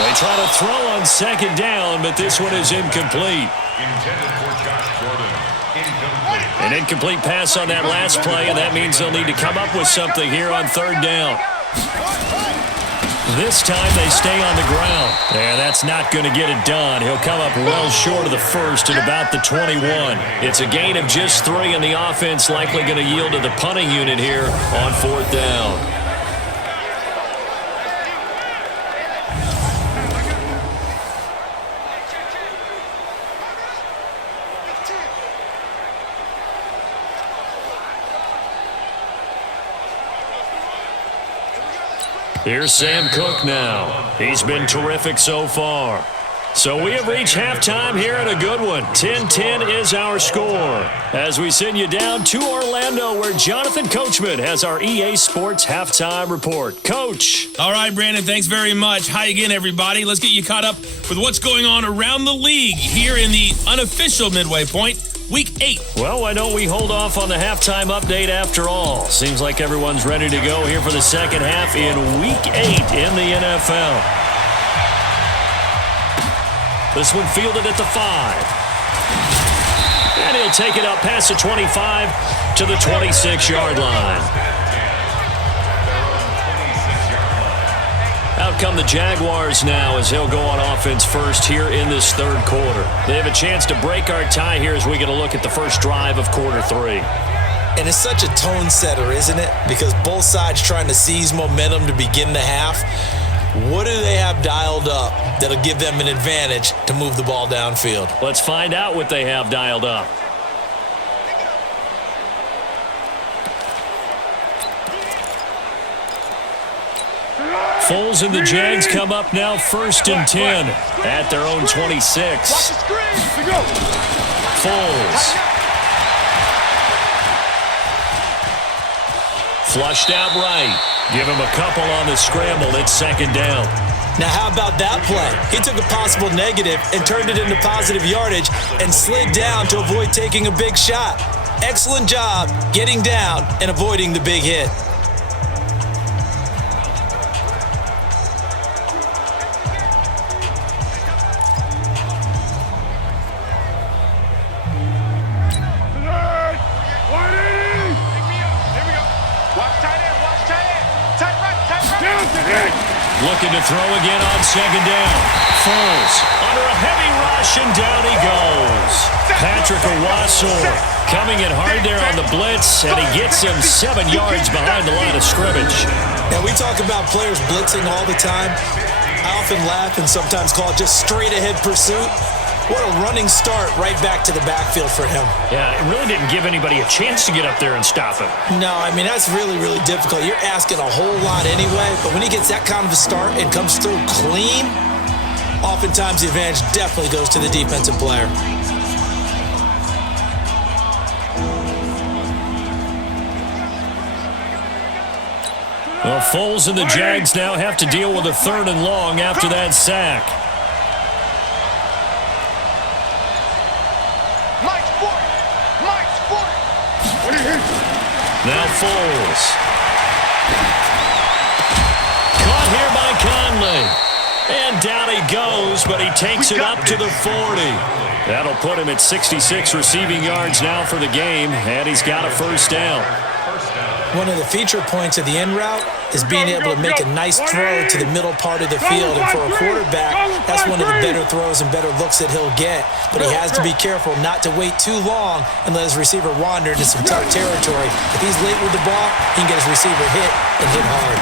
They try to throw on 2nd down, but this one is incomplete. Intended for Josh Gordon. Incomplete. An incomplete pass on that last play, and that means they'll need to come up with something here on 3rd down. This time they stay on the ground, and that's not going to get it done. He'll come up well short of the 1st at about the 21. It's a gain of just 3, and the offense likely going to yield to the punting unit here on 4th down. Here's Sam Cook now. He's been terrific so far. So we have reached halftime here at a good one. 10-10 is our score. As we send you down to Orlando, where Jonathan Coachman has our EA Sports halftime report. Coach. All right, Brandon, thanks very much. Hi again, everybody. Let's get you caught up with what's going on around the league here in the unofficial midway point. Week 8. Well, why don't we hold off on the halftime update after all? Seems like everyone's ready to go here for the 2nd half in Week 8 in the NFL. This one fielded at the 5. And he'll take it up past the 25 to the 26-yard line. come the Jaguars now as he'll go on offense first here in this third quarter. They have a chance to break our tie here as we get a look at the first drive of quarter 3. And it's such a tone setter, isn't it? Because both sides trying to seize momentum to begin the half. What do they have dialed up that'll give them an advantage to move the ball downfield? Let's find out what they have dialed up. Foles and the Jags come up now 1st and 10 at their own 26. Foles. Flushed out right. Give him a couple on the scramble. It's 2nd down. Now, how about that play? He took a possible negative and turned it into positive yardage and slid down to avoid taking a big shot. Excellent job getting down and avoiding the big hit. Looking to throw again on 2nd down. Foles under a heavy rush, and down he goes. Patrick Owasor coming in hard there on the blitz, and he gets him 7 yards behind the line of scrimmage. Now, we talk about players blitzing all the time. I often laugh and sometimes call it just straight-ahead pursuit. What a running start right back to the backfield for him. Yeah, it really didn't give anybody a chance to get up there and stop him. No, I mean, that's really, really difficult. You're asking a whole lot anyway, but when he gets that kind of a start and comes through clean, oftentimes the advantage definitely goes to the defensive player. Well, Foles and the Jags now have to deal with a 3rd and long after that sack. Now Foles. Caught here by Conley. And down he goes, but he takes it up to the 40. That'll put him at 66 receiving yards now for the game, and he's got a 1st down. One of the feature points of the in route is being able to make a nice throw to the middle part of the field. And for a quarterback, that's one of the better throws and better looks that he'll get. But he has to be careful not to wait too long and let his receiver wander into some tough territory. If he's late with the ball, he can get his receiver hit and hit hard.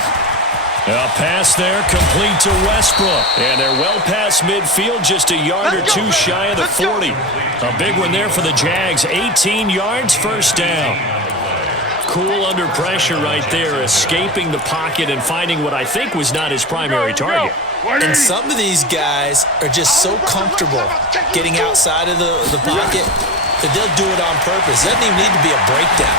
A pass there complete to Westbrook. And they're well past midfield, just a yard or two shy of the 40. A big one there for the Jags. 18 yards, 1st down. Cool under pressure right there, escaping the pocket and finding what I think was not his primary target. And some of these guys are just so comfortable getting outside of the pocket that they'll do it on purpose. It doesn't even need to be a breakdown.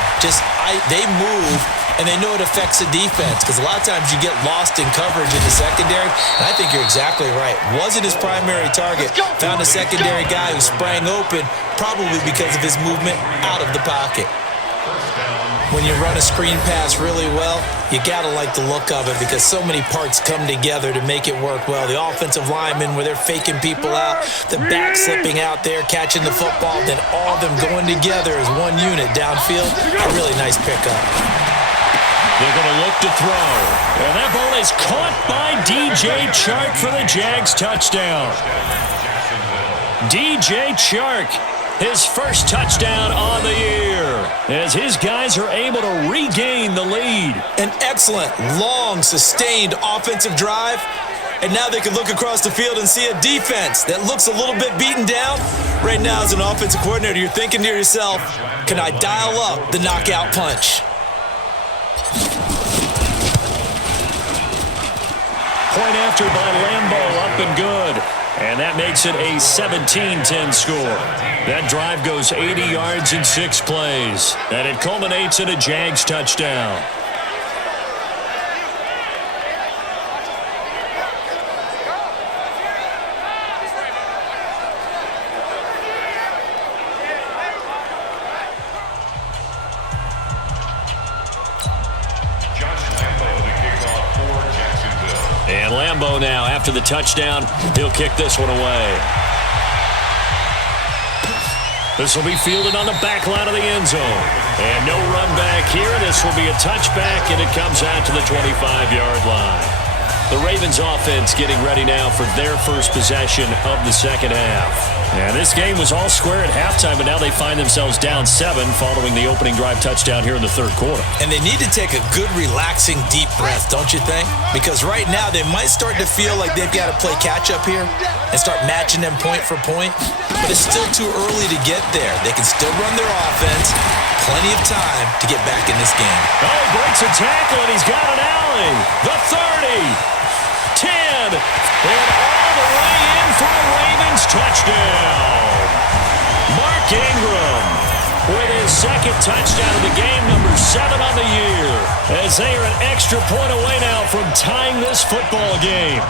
They move, and they know it affects the defense because a lot of times you get lost in coverage in the secondary. And I think you're exactly right. Wasn't his primary target. Found a secondary guy who sprang open, probably because of his movement out of the pocket. When you run a screen pass really well, you got to like the look of it because so many parts come together to make it work well. The offensive linemen, where they're faking people out, the back slipping out there, catching the football, then all of them going together as one unit downfield. A really nice pickup. They're going to look to throw. And that ball is caught by DJ Chark for the Jags touchdown. DJ Chark, his 1st touchdown on the year, as his guys are able to regain the lead. An excellent, long, sustained offensive drive. And now they can look across the field and see a defense that looks a little bit beaten down. Right now, as an offensive coordinator, you're thinking to yourself, can I dial up the knockout punch? Point after by Lambeau, up and good. And that makes it a 17-10 score. That drive goes 80 yards in 6 plays. And it culminates in a Jags touchdown. And Lambeau now, after the touchdown, he'll kick this one away. This will be fielded on the back line of the end zone. And no run back here. This will be a touchback, and it comes out to the 25-yard line. The Ravens offense getting ready now for their first possession of the second half. And this game was all square at halftime, but now they find themselves down 7 following the opening drive touchdown here in the third quarter. And they need to take a good, relaxing, deep breath, don't you think? Because right now they might start to feel like they've got to play catch-up here and start matching them point for point. But it's still too early to get there. They can still run their offense. Plenty of time to get back in this game. Oh, he breaks a tackle, and he's got an alley. The 30. 10, and all the way in for a Ravens touchdown. Mark Ingram with his second touchdown of the game, number 7 on the year, as they are an extra point away now from tying this football game.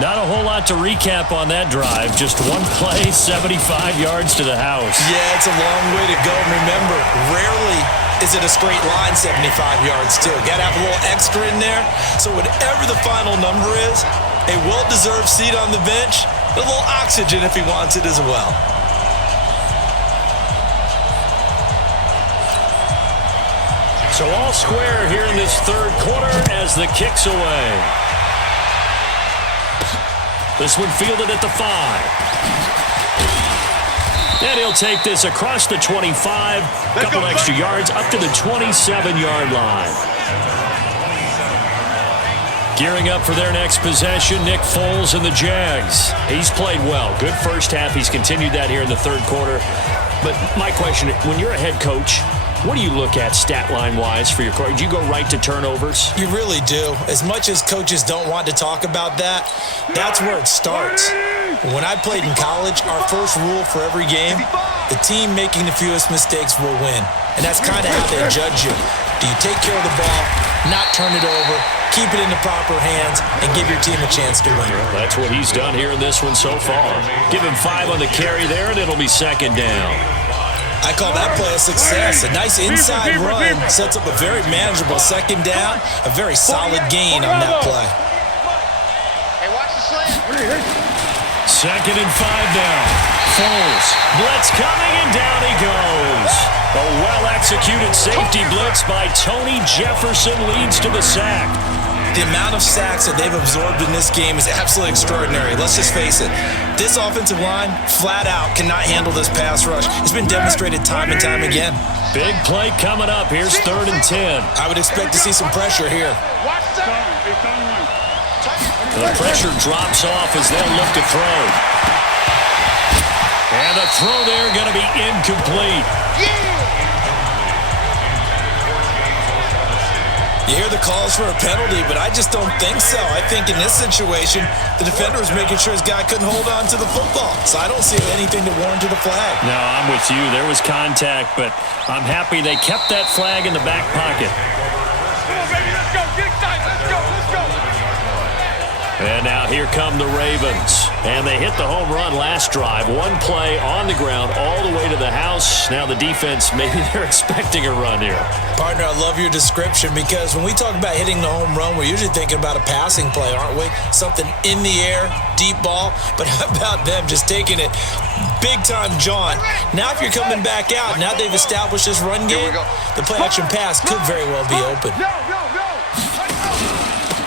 Not a whole lot to recap on that drive. Just one play, 75 yards to the house. Yeah, it's a long way to go. Remember, rarely is it a straight line 75 yards, too. Got to have a little extra in there. So whatever the final number is, a well-deserved seat on the bench, a little oxygen if he wants it as well. So all square here in this third quarter as the kick's away. This one fielded at the 5. And he'll take this across the 25, a couple extra yards, up to the 27-yard line. Gearing up for their next possession, Nick Foles and the Jags. He's played well. Good first half. He's continued that here in the third quarter. But my question, when you're a head coach, what do you look at stat line-wise for your coach? Do you go right to turnovers? You really do. As much as coaches don't want to talk about that, that's where it starts. When I played in college, our first rule for every game, the team making the fewest mistakes will win. And that's kind of how they judge you. Do you take care of the ball, not turn it over, keep it in the proper hands, and give your team a chance to win? That's what he's done here in this one so far. Give him 5 on the carry there, and it'll be second down. I call that play a success. A nice inside run sets up a very manageable second down, a very solid gain on that play. Hey, watch the slant. Second and 5 now. Foles. Blitz coming, and down he goes. A well-executed safety blitz by Tony Jefferson leads to the sack. The amount of sacks that they've absorbed in this game is absolutely extraordinary. Let's just face it. This offensive line, flat out, cannot handle this pass rush. It's been demonstrated time and time again. Big play coming up. Here's 3rd and 10. I would expect to see some pressure here. Watch that. The pressure drops off as they'll look to throw. And the throw there going to be incomplete. You hear the calls for a penalty, but I just don't think so. I think in this situation, the defender was making sure his guy couldn't hold on to the football. So I don't see anything that warranted a flag. No, I'm with you. There was contact, but I'm happy they kept that flag in the back pocket. Come on, baby, let's go. Get excited. Let's go. Let's go. And now here come the Ravens. And they hit the home run last drive. One play on the ground all the way to the house. Now the defense, maybe they're expecting a run here. Partner, I love your description because when we talk about hitting the home run, we're usually thinking about a passing play, aren't we? Something in the air, deep ball. But how about them just taking it big-time jaunt? Now if you're coming back out, now they've established this run game, the play-action pass could very well be open.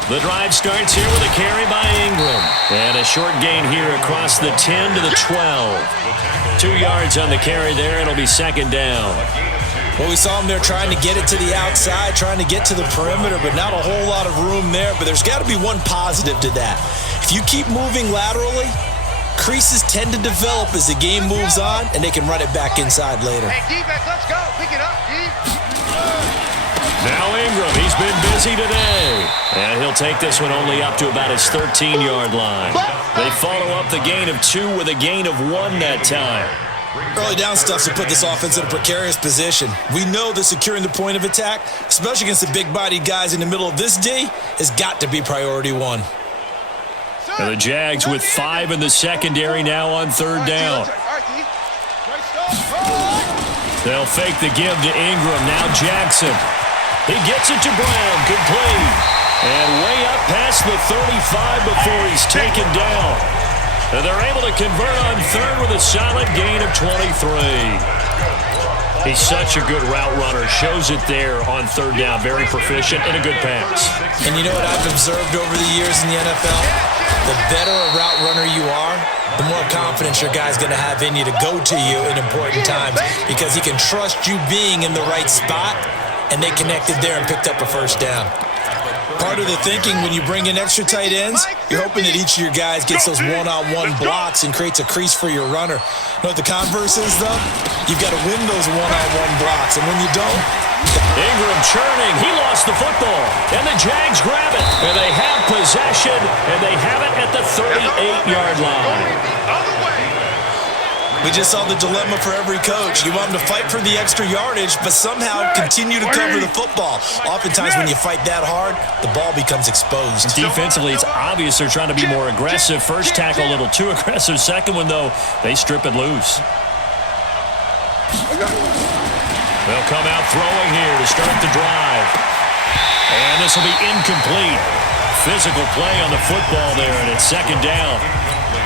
The drive starts here with a carry by Ingram. And a short gain here across the 10 to the 12. 2 yards on the carry there. It'll be second down. Well, we saw him there trying to get it to the outside, trying to get to the perimeter, but not a whole lot of room there. But there's got to be one positive to that. If you keep moving laterally, creases tend to develop as the game moves on, and they can run it back inside later. Hey, defense, let's go. Pick it up, D. Now Ingram, he's been busy today. And he'll take this one only up to about his 13-yard line. They follow up the gain of 2 with a gain of 1 that time. Early down stuff's to put this offense in a precarious position. We know that securing the point of attack, especially against the big-bodied guys in the middle of this D, has got to be priority 1. And the Jags with 5 in the secondary now on 3rd down. They'll fake the give to Ingram. Now Jackson. He gets it to Brown. Complete. And way up past the 35 before he's taken down. And they're able to convert on 3rd with a solid gain of 23. He's such a good route runner. Shows it there on third down. Very proficient and a good pass. And you know what I've observed over the years in the NFL? The better a route runner you are, the more confidence your guy's going to have in you to go to you in important times because he can trust you being in the right spot, and they connected there and picked up a first down. Part of the thinking when you bring in extra tight ends, you're hoping that each of your guys gets those one-on-one blocks and creates a crease for your runner. You know what the converse is, though? You've got to win those one-on-one blocks, and when you don't... Ingram churning. He lost the football, and the Jags grab it. And they have possession, and they have it at the 38-yard line. We just saw the dilemma for every coach. You want them to fight for the extra yardage, but somehow continue to cover the football. Oftentimes when you fight that hard, the ball becomes exposed. Defensively, it's obvious they're trying to be more aggressive. First tackle a little too aggressive. Second one, though, they strip it loose. They'll come out throwing here to start the drive. And this will be incomplete. Physical play on the football there, and it's second down.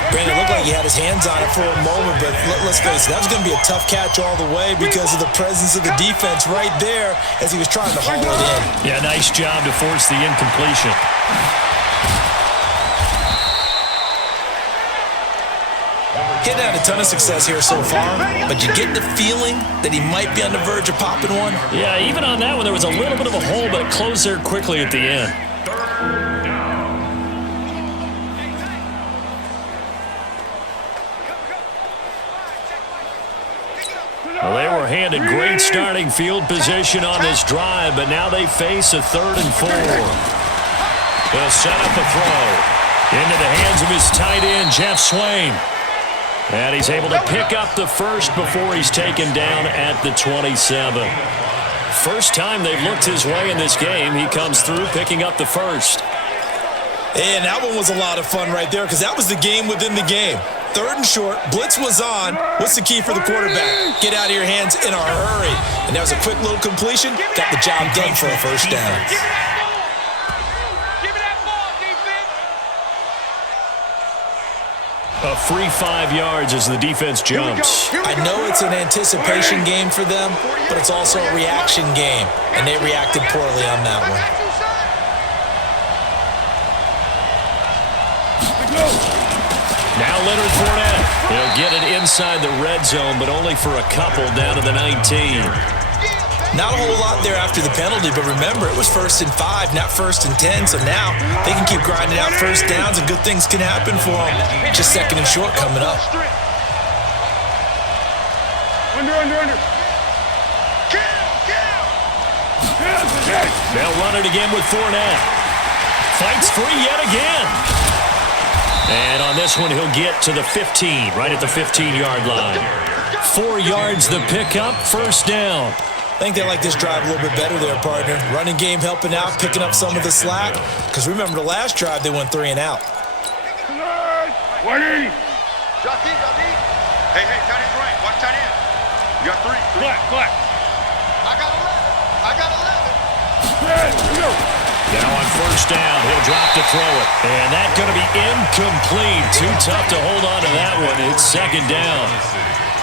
Brandon, it looked like he had his hands on it for a moment, but let's face it, that was going to be a tough catch all the way because of the presence of the defense right there as he was trying to haul it in. Yeah, nice job to force the incompletion. He's had a ton of success here so far, but you get the feeling that he might be on the verge of popping one. Yeah, even on that one, there was a little bit of a hole, but it closed there quickly at the end. Well, they were handed great starting field position on this drive, but now they face a 3rd and 4. They'll set up a throw into the hands of his tight end, Jeff Swain. And he's able to pick up the first before he's taken down at the 27. First time they've looked his way in this game. He comes through picking up the first. And that one was a lot of fun right there because that was the game within the game. 3rd and short, blitz was on. What's the key for the quarterback? Get out of your hands in a hurry. And that was a quick little completion. Got the job done for a first down. A free 5 yards as the defense jumps. I know it's an anticipation game for them, but it's also a reaction game, and they reacted poorly on that one. Now Leonard Fournette. He'll get it inside the red zone, but only for a couple down to the 19. Not a whole lot there after the penalty, but remember, it was 1st and 5, not 1st and 10, so now they can keep grinding out first downs and good things can happen for them. Just 2nd and short coming up. Under. They'll run it again with Fournette. Fights free yet again. And on this one, he'll get to the 15, right at the 15-yard line. 4 yards the pickup, first down. I think they like this drive a little bit better there, partner. Running game helping out, picking up some of the slack. Because remember, the last drive, they went 3 and out. 180. Hey, tight end right. Watch tight end. You got 3. Black. I got 11. Now on first down, he'll drop to throw it. And that's going to be incomplete. Too tough to hold on to that one. It's second down.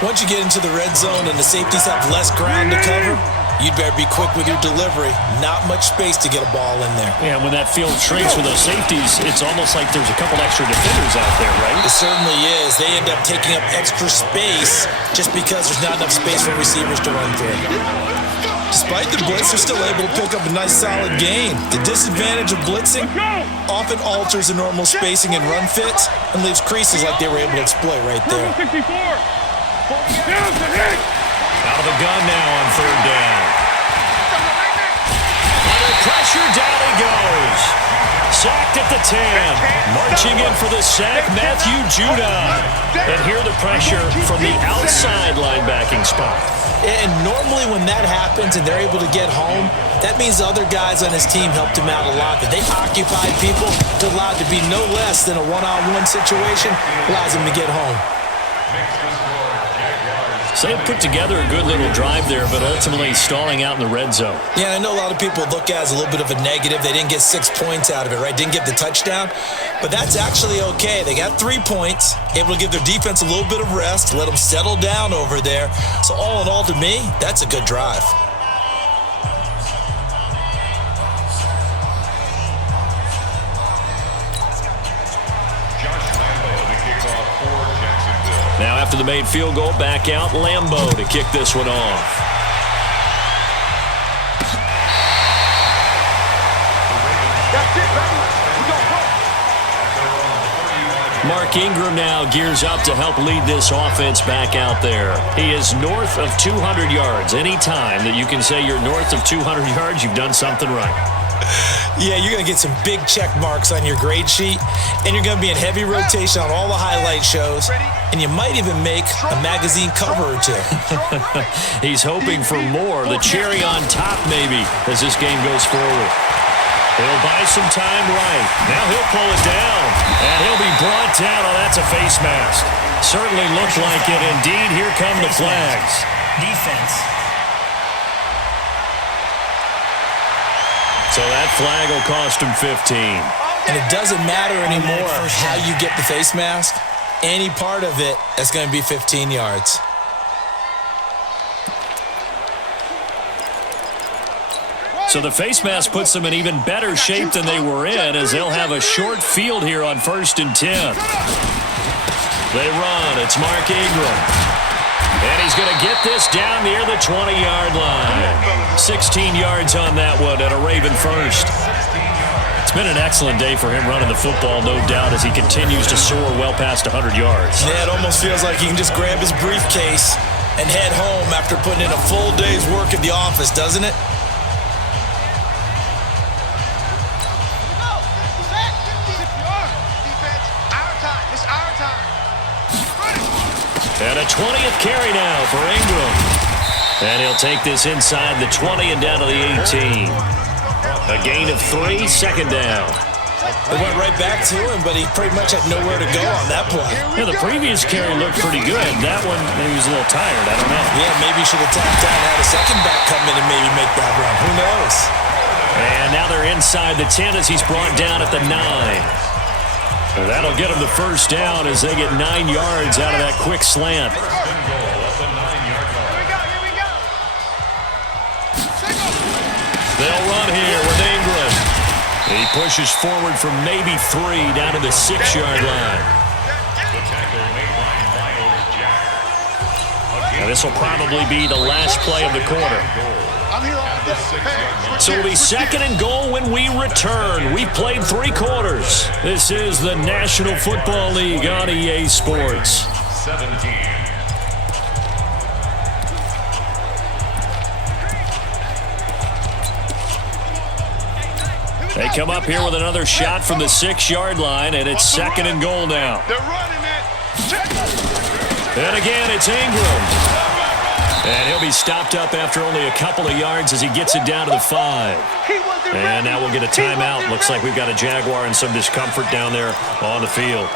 Once you get into the red zone and the safeties have less ground to cover, you'd better be quick with your delivery. Not much space to get a ball in there. Yeah, when that field shrinks with those safeties, it's almost like there's a couple extra defenders out there, right? It certainly is. They end up taking up extra space just because there's not enough space for receivers to run through. Despite the blitz, they're still able to pick up a nice solid gain. The disadvantage of blitzing often alters the normal spacing and run fits and leaves creases like they were able to exploit right there. Out of the gun now on third down. Under pressure, down he goes. Sacked at the 10. Marching in for the sack, Matthew Judon. And here the pressure from the outside linebacking spot. And normally when that happens and they're able to get home, that means the other guys on his team helped him out a lot. That they occupied people to allow it to be no less than a one-on-one situation, allows him to get home. So they put together a good little drive there, but ultimately stalling out in the red zone. Yeah, I know a lot of people look at it as a little bit of a negative. They didn't get 6 points out of it, right? Didn't get the touchdown. But that's actually okay. They got 3 points, able to give their defense a little bit of rest, let them settle down over there. So all in all, to me, that's a good drive. Now after the made field goal, back out Lambeau to kick this one off. That's it, baby. We gonna go. Mark Ingram now gears up to help lead this offense back out there. He is north of 200 yards. Any time that you can say you're north of 200 yards, you've done something right. Yeah, you're going to get some big check marks on your grade sheet, and you're going to be in heavy rotation on all the highlight shows, and you might even make a magazine cover or two. He's hoping for more, the cherry on top maybe, as this game goes forward. He'll buy some time right. Now he'll pull it down, and he'll be brought down. Oh, that's a face mask. Certainly looked like it. Indeed, here come the flags. Defense. So that flag will cost him 15. And it doesn't matter anymore how you get the face mask. Any part of it, that's going to be 15 yards. So the face mask puts them in even better shape than they were in, as they'll have a short field here on 1st and 10. They run. It's Mark Ingram. And he's going to get this down near the 20-yard line. 16 yards on that one and a Raven first. It's been an excellent day for him running the football, no doubt, as he continues to soar well past 100 yards. Yeah, it almost feels like he can just grab his briefcase and head home after putting in a full day's work at the office, doesn't it? And a 20th carry now for Ingram. And he'll take this inside the 20 and down to the 18. A gain of 3, second down. They went right back to him, but he pretty much had nowhere to go on that play. Yeah, the previous carry looked pretty good. That one, he was a little tired. I don't know. Yeah, maybe he should have tapped out and had a second back come in and maybe make that run. Who knows? And now they're inside the 10 as he's brought down at the 9. And that'll get them the first down as they get 9 yards out of that quick slant. They'll run here with Ingram. He pushes forward from maybe 3 down to the 6-yard line. Now this will probably be the last play of the quarter. So it'll be 2nd and goal when we return. We've played 3 quarters. This is the National Football League on EA Sports. 17. They come up here with another shot from the 6-yard line, and it's 2nd and goal now. They're running it. And again, it's Ingram. And he'll be stopped up after only a couple of yards as he gets it down to the 5. And now we'll get a timeout. Looks like we've got a Jaguar in some discomfort down there on the field.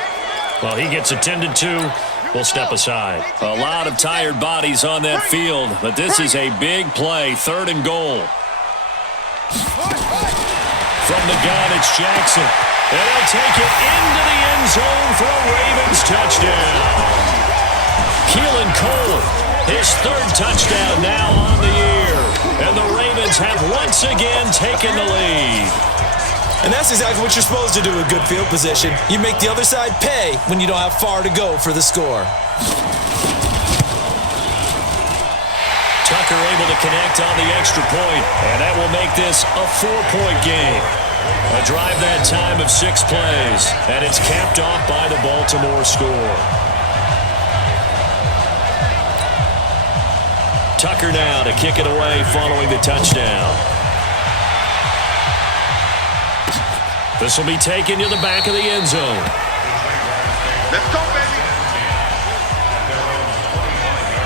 Well, he gets attended to. We'll step aside. A lot of tired bodies on that field, but this is a big play. 3rd and goal. From the gun, it's Jackson. And he'll take it into the end zone for a Ravens touchdown. Keelan Cole. His 3rd touchdown now on the year. And the Ravens have once again taken the lead. And that's exactly what you're supposed to do with good field position. You make the other side pay when you don't have far to go for the score. Tucker able to connect on the extra point, and that will make this a 4-point game. A drive that time of 6 plays, and it's capped off by the Baltimore score. Tucker now to kick it away following the touchdown. This will be taken to the back of the end zone. Let's go, baby.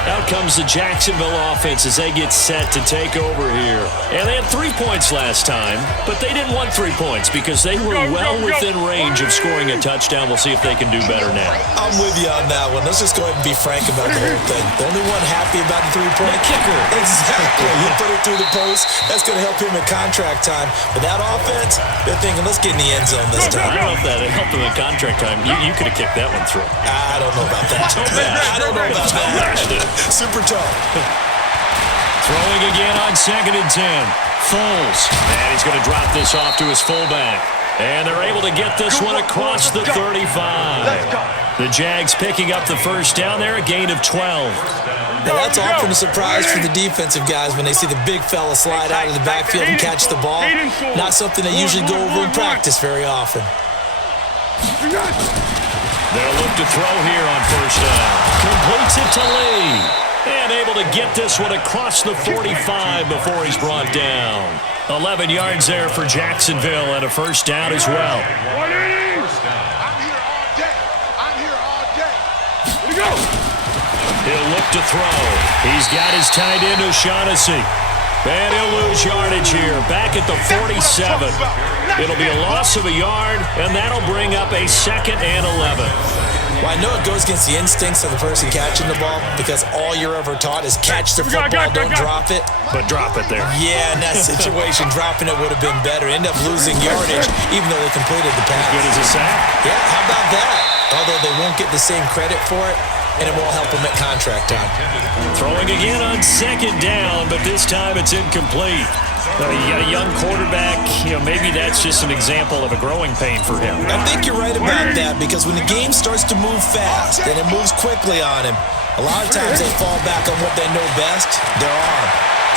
Out comes the Jacksonville offense as they get set to take over here. And they had 3 points last time, but they didn't want 3 points because they were well within range of scoring a touchdown. We'll see if they can do better now. I'm with you on that one. Let's just go ahead and be frank about the whole thing. The only one happy about the 3-point kicker. Exactly. You put it through the post. That's going to help him in contract time. But that offense, they're thinking, let's get in the end zone this time. I don't know if that helped them in contract time. You could have kicked that one through. I don't know about that. I don't know about that. Super tough. Throwing again on 2nd and 10. Foles. And he's going to drop this off to his fullback. And they're able to get this one across the 35. The Jags picking up the first down there, a gain of 12. Now that's often a surprise for the defensive guys when they see the big fella slide out of the backfield and catch the ball. Not something they usually go over in practice very often. They'll look to throw here on first down. Completes it to Lee. And able to get this one across the 45 before he's brought down. 11 yards there for Jacksonville and a first down as well. I'm here all day. I'm here all day. Here we go. He'll look to throw. He's got his tight end O'Shaughnessy. And he'll lose yardage here. Back at the 47. It'll be a loss of a yard, and that'll bring up a 2nd and 11. Well, I know it goes against the instincts of the person catching the ball because all you're ever taught is catch the football, don't drop it. But drop it there. Yeah, in that situation, dropping it would have been better. End up losing yardage, even though they completed the pass. Good as a sack. Yeah, how about that? Although they won't get the same credit for it, and it won't help them at contract time. Throwing again on 2nd down, but this time it's incomplete. You got a young quarterback, maybe that's just an example of a growing pain for him. I think you're right about that because when the game starts to move fast and it moves quickly on him, a lot of times they fall back on what they know best, their arm.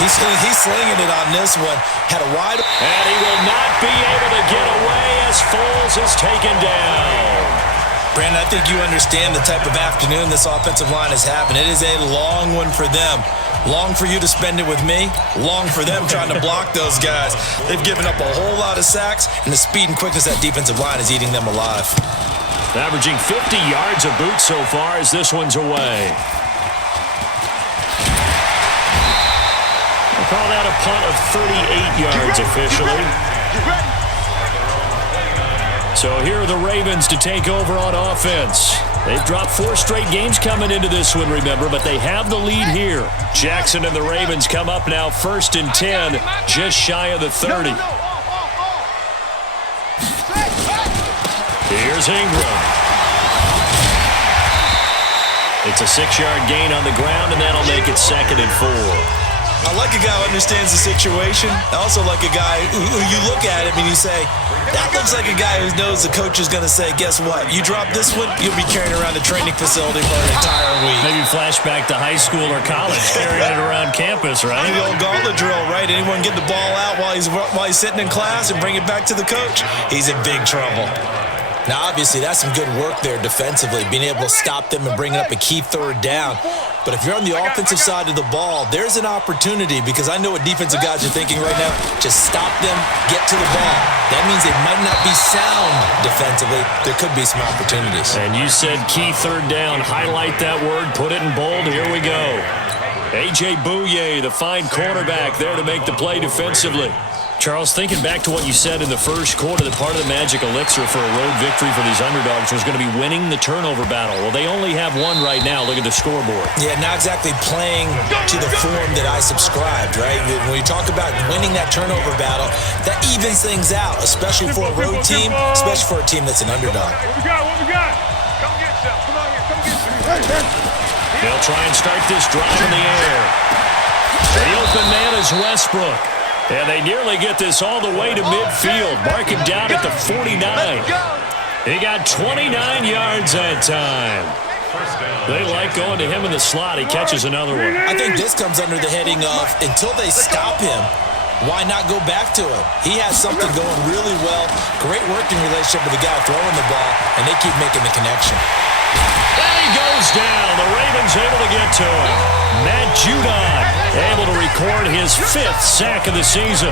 He's slinging it on this one. Had a wide... And he will not be able to get away as Foles is taken down. Brandon, I think you understand the type of afternoon this offensive line is having. It is a long one for them. Long for you to spend it with me. Long for them trying to block those guys. They've given up a whole lot of sacks, and the speed and quickness of that defensive line is eating them alive. Averaging 50 yards a boot so far as this one's away. We'll call that a punt of 38 yards officially. So here are the Ravens to take over on offense. They've dropped 4 straight games coming into this one, remember, but they have the lead here. Jackson and the Ravens come up now 1st and 10, just shy of the 30. Here's Ingram. It's a 6-yard gain on the ground, and that'll make it 2nd and 4. I like a guy who understands the situation. I also like a guy who you look at him and you say, that looks like a guy who knows the coach is going to say, guess what? You drop this one, you'll be carrying around the training facility for an entire week. Maybe flashback to high school or college, carrying it around campus, right? The old gauntlet drill, right? Anyone get the ball out while he's sitting in class and bring it back to the coach? He's in big trouble. Now, obviously, that's some good work there defensively, being able to stop them and bring up a key 3rd down. But if you're on the offensive side of the ball, there's an opportunity because I know what defensive guys are thinking right now. Just stop them, get to the ball. That means they might not be sound defensively. There could be some opportunities. And you said key 3rd down. Highlight that word, put it in bold. Here we go. A.J. Bouye, the fine cornerback there to make the play defensively. Charles, thinking back to what you said in the first quarter, that part of the magic elixir for a road victory for these underdogs was going to be winning the turnover battle. Well, they only have one right now. Look at the scoreboard. Yeah, not exactly playing to the form that I subscribed, right? When you talk about winning that turnover battle, that evens things out, especially for a road team, especially for a team that's an underdog. What we got? What we got? Come get some. Come on here. Come get some. They'll try and start this drive in the air. The open man is Westbrook. And they nearly get this all the way to midfield. Mark him down at the 49. He got 29 yards that time. They like going to him in the slot. He catches another one. I think this comes under the heading of until they stop him, why not go back to him? He has something going really well. Great working relationship with the guy throwing the ball, and they keep making the connection. And he goes down. The Ravens able to get to him. Matt Judon able to record his 5th sack of the season.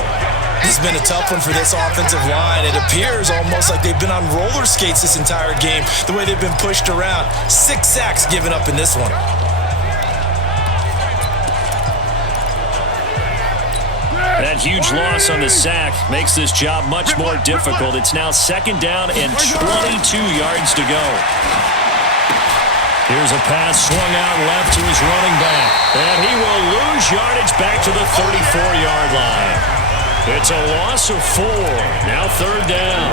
This has been a tough one for this offensive line. It appears almost like they've been on roller skates this entire game, the way they've been pushed around. 6 sacks given up in this one. That huge loss on the sack makes this job much more difficult. It's now 2nd down and 22 yards to go. Here's a pass swung out left to his running back. And he will lose yardage back to the 34-yard line. It's a loss of 4. Now 3rd down.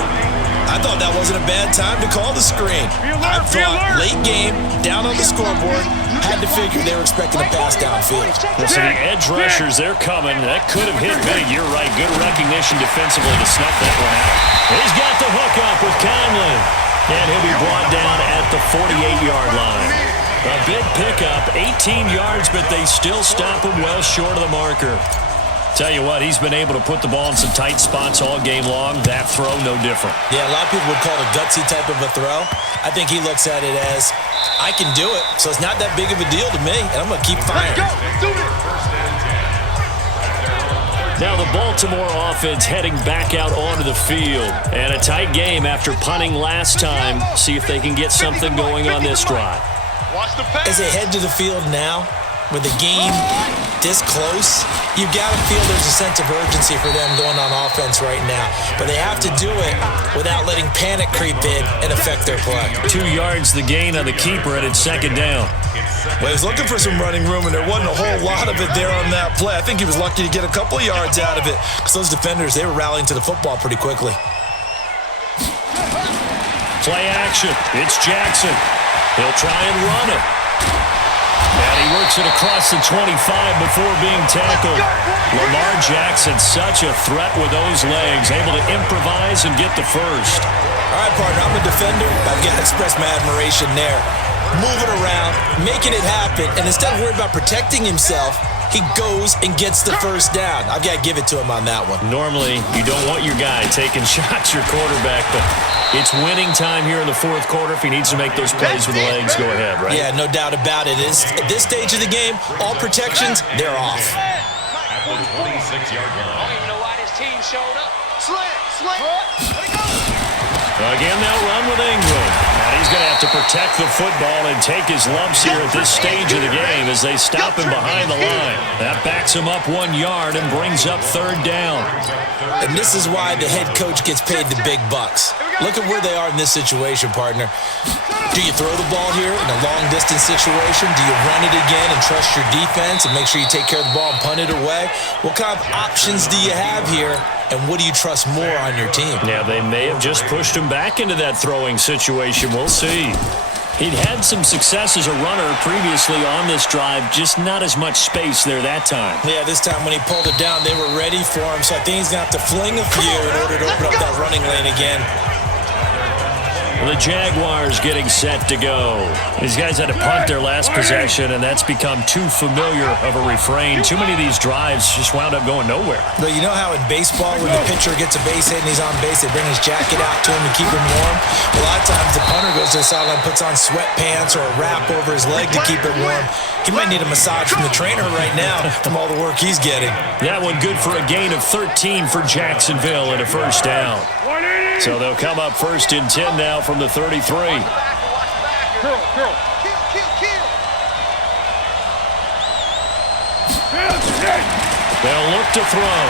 I thought that wasn't a bad time to call the screen. I thought late game, down on the scoreboard, had to figure they were expecting a pass downfield. Well, so the edge rushers, they're coming. That could have hit big. You're right. Good recognition defensively to snuff that one out. He's got the hook up with Conley. And he'll be brought down at the 48-yard line. A big pickup, 18 yards, but they still stop him well short of the marker. Tell you what, he's been able to put the ball in some tight spots all game long. That throw, no different. Yeah, a lot of people would call it a gutsy type of a throw. I think he looks at it as, I can do it, so it's not that big of a deal to me, and I'm going to keep firing. Let's go. Do it. Now the Baltimore offense heading back out onto the field. And a tight game after punting last time. See if they can get something going on this drive. Watch the pass. As they head to the field now, with the game this close, you've got to feel there's a sense of urgency for them going on offense right now. But they have to do it without letting panic creep in and affect their play. 2 yards the gain on the keeper, and it's 2nd down. Well, he was looking for some running room, and there wasn't a whole lot of it there on that play. I think he was lucky to get a couple of yards out of it because those defenders, they were rallying to the football pretty quickly. Play action. It's Jackson. He'll try and run it. And he works it across the 25 before being tackled. Lamar Jackson, such a threat with those legs, able to improvise and get the first. All right, partner, I'm a defender. I've got to express my admiration there. Moving around, making it happen, and instead of worrying about protecting himself, he goes and gets the first down. I've got to give it to him on that one. Normally, you don't want your guy taking shots, your quarterback, but it's winning time here in the 4th quarter. If he needs to make those plays with the legs, go ahead, right? Yeah, no doubt about it. At this stage of the game, all protections, they're off. At the 26-yard line. I don't even know why this team showed up. Slant. Let it go. Again, they'll run with Ingram. And he's going to have to protect the football and take his lumps here at this stage of the game as they stop him behind the line. That backs him up 1 yard and brings up 3rd down. And this is why the head coach gets paid the big bucks. Look at where they are in this situation, partner. Do you throw the ball here in a long-distance situation? Do you run it again and trust your defense and make sure you take care of the ball and punt it away? What kind of options do you have here, and what do you trust more on your team? Yeah, they may have just pushed him back into that throwing situation. We'll see. He'd had some success as a runner previously on this drive, just not as much space there that time. Yeah, this time when he pulled it down, they were ready for him, so I think he's going to have to fling a few in order to open up that running lane again. The Jaguars getting set to go. These guys had to punt their last possession, and that's become too familiar of a refrain. Too many of these drives just wound up going nowhere. But you know how in baseball, when the pitcher gets a base hit and he's on base, they bring his jacket out to him to keep him warm? A lot of times the punter goes to the sideline, puts on sweatpants or a wrap over his leg to keep it warm. He might need a massage from the trainer right now from all the work he's getting. That one good for a gain of 13 for Jacksonville and a first down. So they'll come up 1st and 10 now from the 33. Kill. They'll look to throw.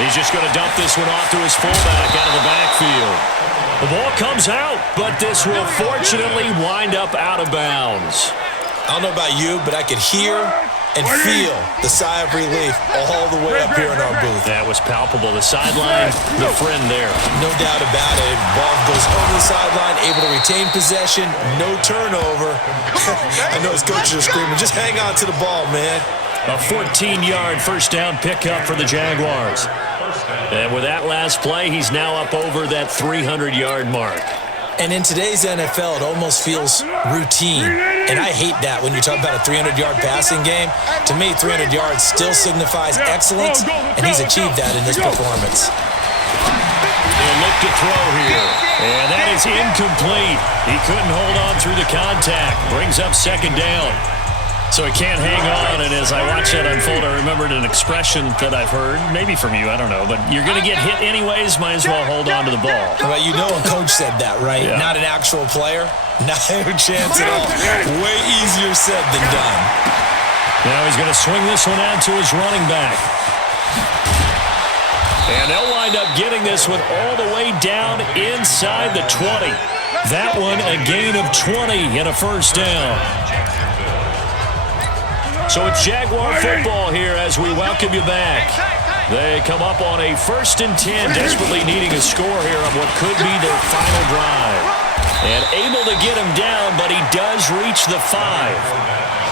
He's just going to dump this one off to his fullback out of the backfield. The ball comes out, but this will fortunately wind up out of bounds. I don't know about you, but I could hear and feel the sigh of relief all the way up here in our booth. That was palpable. The sideline, the friend there. No doubt about it. Ball goes over the sideline, able to retain possession, no turnover. I know his coaches are screaming, just hang on to the ball, man. A 14-yard first down pickup for the Jaguars. And with that last play, he's now up over that 300-yard mark. And in today's NFL, it almost feels routine. And I hate that when you talk about a 300-yard passing game. To me, 300 yards still signifies excellence, and he's achieved that in this performance. They'll look to throw here. And that is incomplete. He couldn't hold on through the contact. Brings up 2nd down. So he can't hang on, and as I watch that unfold, I remembered an expression that I've heard, maybe from you, I don't know, but you're going to get hit anyways, might as well hold on to the ball. Well, you know a coach said that, right? Yeah. Not an actual player. Not a chance at all. Way easier said than done. Now he's going to swing this one out to his running back. And they'll wind up getting this one all the way down inside the 20. That one a gain of 20 and a first down. So it's Jaguar football here as we welcome you back. They come up on a 1st and 10, desperately needing a score here on what could be their final drive. And able to get him down, but he does reach the 5.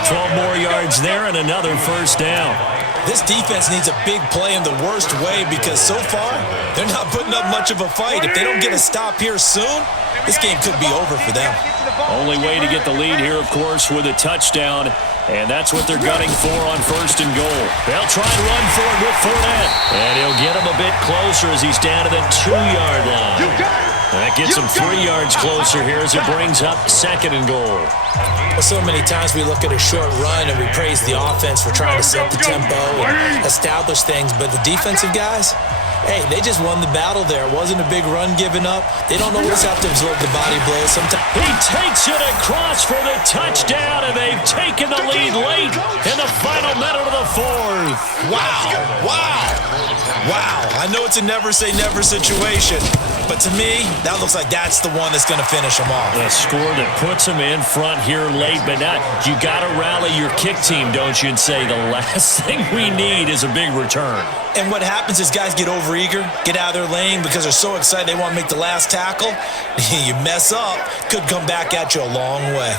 12 more yards there and another first down. This defense needs a big play in the worst way because so far, they're not putting up much of a fight. If they don't get a stop here soon, this game could be over for them. Only way to get the lead here, of course, with a touchdown. And that's what they're gunning for on 1st and goal. They'll try and run for it with Fournette. And he'll get him a bit closer as he's down to the 2-yard line. That gets him 3 yards closer here as it brings up 2nd and goal. Well, so many times we look at a short run and we praise the offense for trying to set the tempo and establish things. But the defensive guys, hey, they just won the battle there. It wasn't a big run given up. They don't always have to absorb the body blows. Sometimes he takes it across for the touchdown, and they've taken the lead late in the final minute of the 4th. Wow. I know it's a never say never situation, but to me, that looks like that's the one that's going to finish them off. A score that puts them in front here late, but now you got to rally your kick team, don't you, and say the last thing we need is a big return. And what happens is guys get overeager, get out of their lane because they're so excited they want to make the last tackle. You mess up, could come back at you a long way.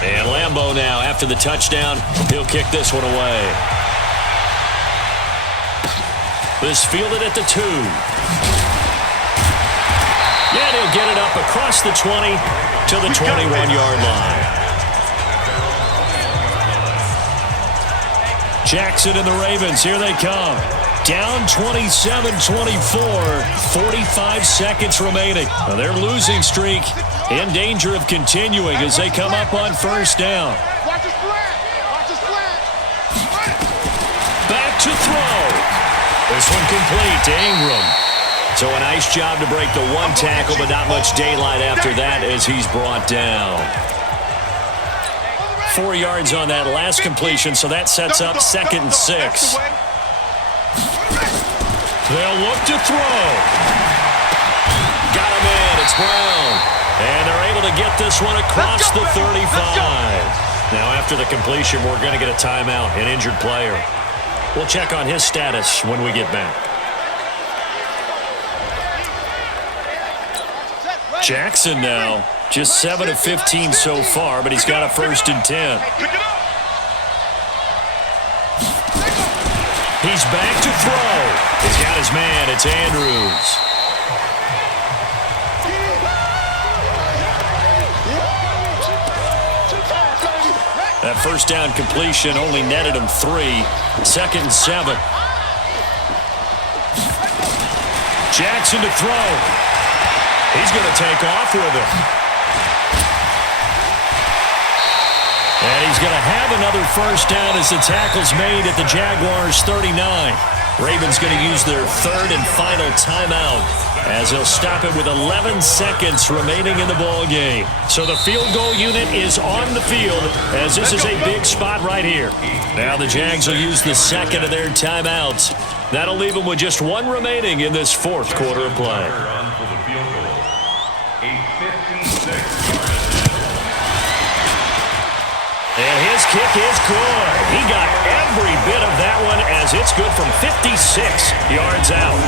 And Lambeau now, after the touchdown, he'll kick this one away. This fielded at the 2. Yeah, he'll get it up across the 20 to the 21-yard line. Jackson and the Ravens, here they come. Down 27-24, 45 seconds remaining. Now their losing streak in danger of continuing as they come up on 1st down. Back to throw. This one complete to Ingram. So a nice job to break the 1 tackle, but not much daylight after that as he's brought down. 4 yards on that last completion, so that sets up 2nd and 6. They'll look to throw. Got him in. It's Brown. And they're able to get this one across the 35. Now, after the completion, we're going to get a timeout, an injured player. We'll check on his status when we get back. Jackson now, just 7 of 15 so far, but he's got a 1st and 10. He's back to throw. He's got his man. It's Andrews. That 1st down completion only netted him 3. 2nd and 7. Jackson to throw. He's going to take off with it. And he's going to have another 1st down as the tackle's made at the Jaguars' 39. Ravens going to use their 3rd and final timeout as they'll stop it with 11 seconds remaining in the ball game. So the field goal unit is on the field as this is a big spot right here. Now the Jags will use the 2nd of their timeouts. That'll leave them with just 1 remaining in this 4th quarter of play. And his kick is good. He got every bit of that one as it's good from 56 yards out.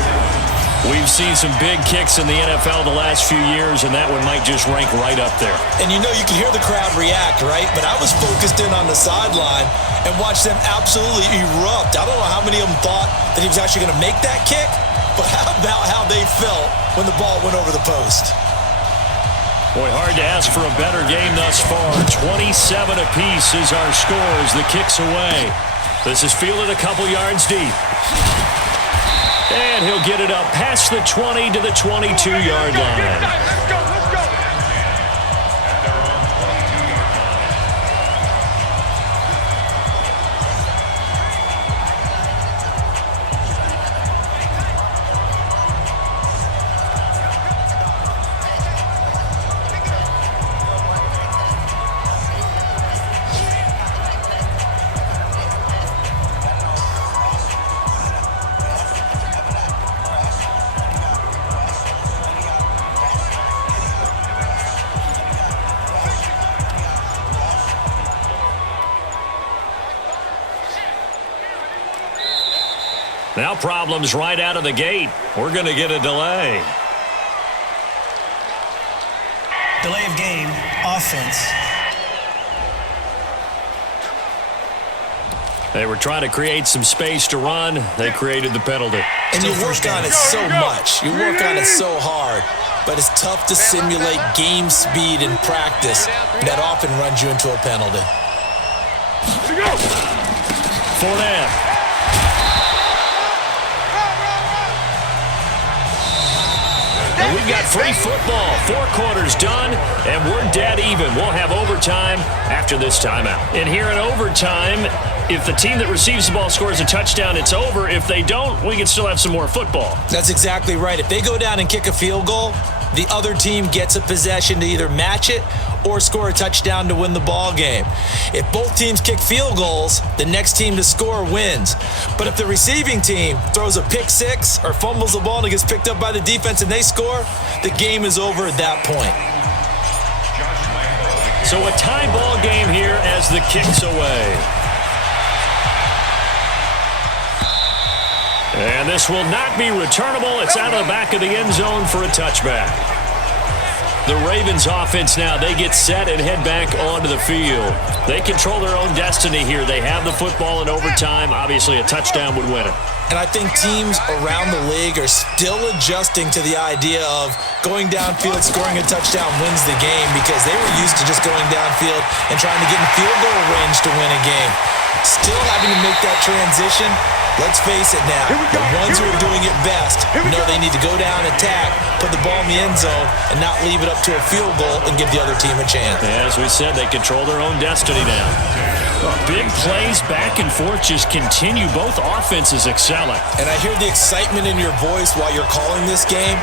We've seen some big kicks in the NFL the last few years, and that one might just rank right up there. And you know you can hear the crowd react, right? But I was focused in on the sideline and watched them absolutely erupt. I don't know how many of them thought that he was actually going to make that kick, but how about how they felt when the ball went over the post? Boy, hard to ask for a better game thus far. 27 apiece is our score as the kick's away. This is fielded a couple yards deep. And he'll get it up past the 20 to the 22-yard line. Let's go. Now problems right out of the gate. We're going to get a delay. Delay of game, offense. They were trying to create some space to run. They created the penalty. And you work on it so much. You work on it so hard. But it's tough to simulate game speed in practice that often runs you into a penalty. Fournette. And we've got free football. 4 quarters done, and we're dead even. We'll have overtime after this timeout. And here in overtime, if the team that receives the ball scores a touchdown, it's over. If they don't, we can still have some more football. That's exactly right. If they go down and kick a field goal, the other team gets a possession to either match it or score a touchdown to win the ball game. If both teams kick field goals, the next team to score wins. But if the receiving team throws a pick six or fumbles the ball and it gets picked up by the defense and they score, the game is over at that point. So a tie ball game here as the kick's away. And this will not be returnable. It's out of the back of the end zone for a touchback. The Ravens offense now, they get set and head back onto the field. They control their own destiny here. They have the football in overtime. Obviously, a touchdown would win it. And I think teams around the league are still adjusting to the idea of going downfield, scoring a touchdown wins the game, because they were used to just going downfield and trying to get in field goal range to win a game. Still having to make that transition. Let's face it now, the ones who are doing it best know they need to go down, attack, put the ball in the end zone, and not leave it up to a field goal and give the other team a chance. As we said, they control their own destiny now. Big plays back and forth just continue. Both offenses excelling. And I hear the excitement in your voice while you're calling this game.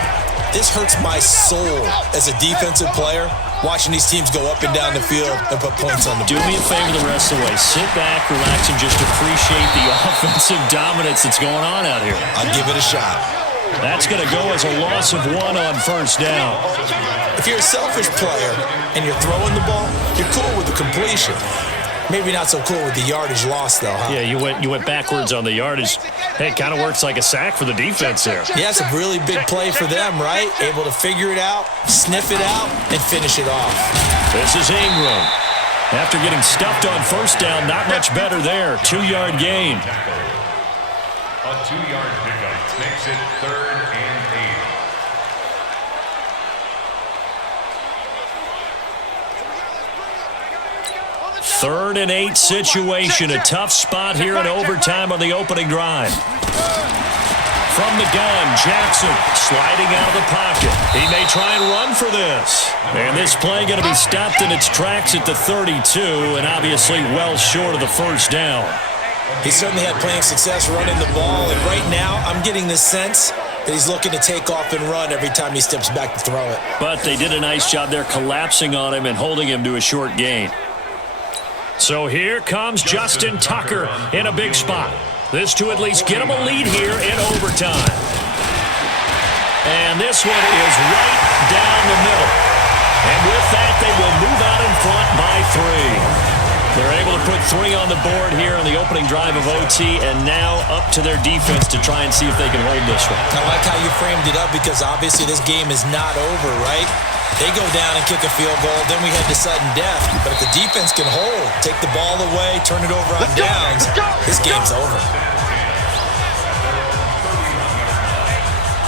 This hurts my soul as a defensive player, watching these teams go up and down the field and put points on the board. Do me a favor the rest of the way. Sit back, relax, and just appreciate the offensive dominance that's going on out here. I'll give it a shot. That's going to go as a loss of 1 on first down. If you're a selfish player and you're throwing the ball, you're cool with the completion. Maybe not so cool with the yardage loss, though, huh? Yeah, you went backwards on the yardage. Hey, it kind of works like a sack for the defense there. Yeah, it's a really big play for them, right? Able to figure it out, sniff it out, and finish it off. This is Ingram. After getting stuffed on first down, not much better there. 2-yard gain. A 2-yard pickup makes it 3rd and 8. Third and 8 situation. A tough spot here in overtime on the opening drive. From the gun, Jackson sliding out of the pocket. He may try and run for this. And this play going to be stopped in its tracks at the 32, and obviously well short of the first down. He certainly had plenty of success running the ball, and right now I'm getting the sense that he's looking to take off and run every time he steps back to throw it. But they did a nice job there collapsing on him and holding him to a short gain. So here comes Justin Tucker in a big spot. This to at least get him a lead here in overtime. And this one is right down the middle. And with that, they will move out in front by 3. They're able to put 3 on the board here on the opening drive of OT, and now up to their defense to try and see if they can hold this one. I like how you framed it up, because obviously this game is not over, right? They go down and kick a field goal, then we head to sudden death. But if the defense can hold, take the ball away, turn it over on downs, this game's over.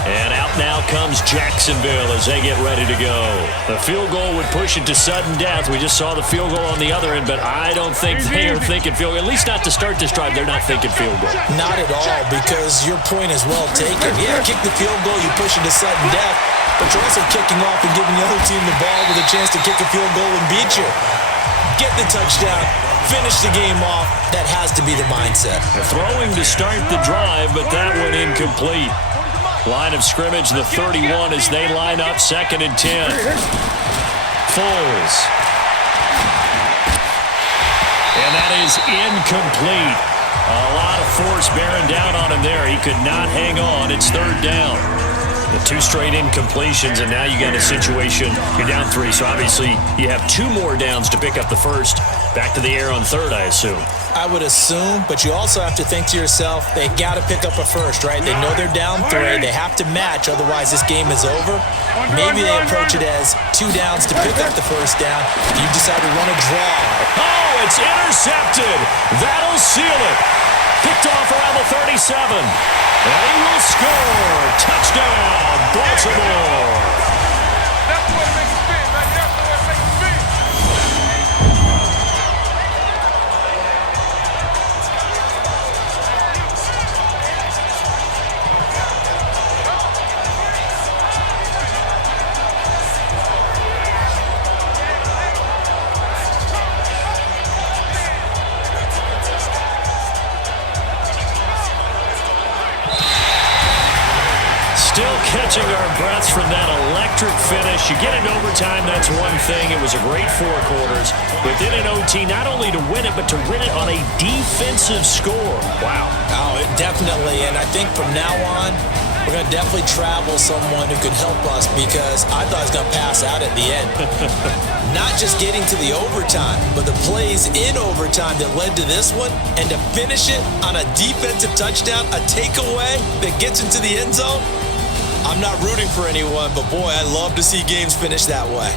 And out now comes Jacksonville as they get ready to go. The field goal would push it to sudden death. We just saw the field goal on the other end, but I don't think they are thinking field goal. At least not to start this drive. They're not thinking field goal. Not at all, because your point is well taken. Yeah, kick the field goal, you push it to sudden death, but you're also kicking off and giving the other team the ball with a chance to kick a field goal and beat you. Get the touchdown, finish the game off. That has to be the mindset. Throwing to start the drive, but that one incomplete. Line of scrimmage, the 31 as they line up, 2nd and 10. Foles. And that is incomplete. A lot of force bearing down on him there. He could not hang on. It's 3rd down. The 2 straight incompletions, and now you got a situation. You're down 3, so obviously you have 2 more downs to pick up the first. Back to the air on 3rd, I assume. I would assume, but you also have to think to yourself, they got to pick up a first, right? They know they're down 3. They have to match, otherwise this game is over. Maybe they approach it as 2 downs to pick up the first down. You decide to run a draw. Oh, it's intercepted. That'll seal it. Picked off around the 37. And he will score. Touchdown, Baltimore. That's the way to make it spin, man. That's the way to make it spin. Still catching our breaths from that electric finish. You get into overtime, that's one thing. It was a great 4 quarters. But then in OT, not only to win it, but to win it on a defensive score. Wow. Oh, definitely. And I think from now on, we're going to definitely travel someone who could help us, because I thought I was going to pass out at the end. Not just getting to the overtime, but the plays in overtime that led to this one, and to finish it on a defensive touchdown, a takeaway that gets into the end zone. I'm not rooting for anyone, but boy, I love to see games finish that way.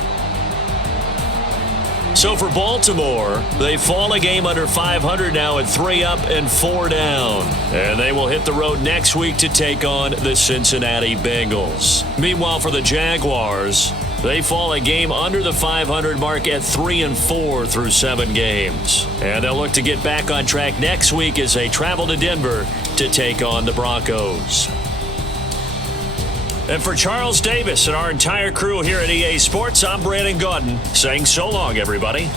So for Baltimore, they fall a game under 500 now at 3 up and 4 down. And they will hit the road next week to take on the Cincinnati Bengals. Meanwhile, for the Jaguars, they fall a game under the 500 mark at 3 and 4 through 7 games. And they'll look to get back on track next week as they travel to Denver to take on the Broncos. And for Charles Davis and our entire crew here at EA Sports, I'm Brandon Gaudin saying so long, everybody.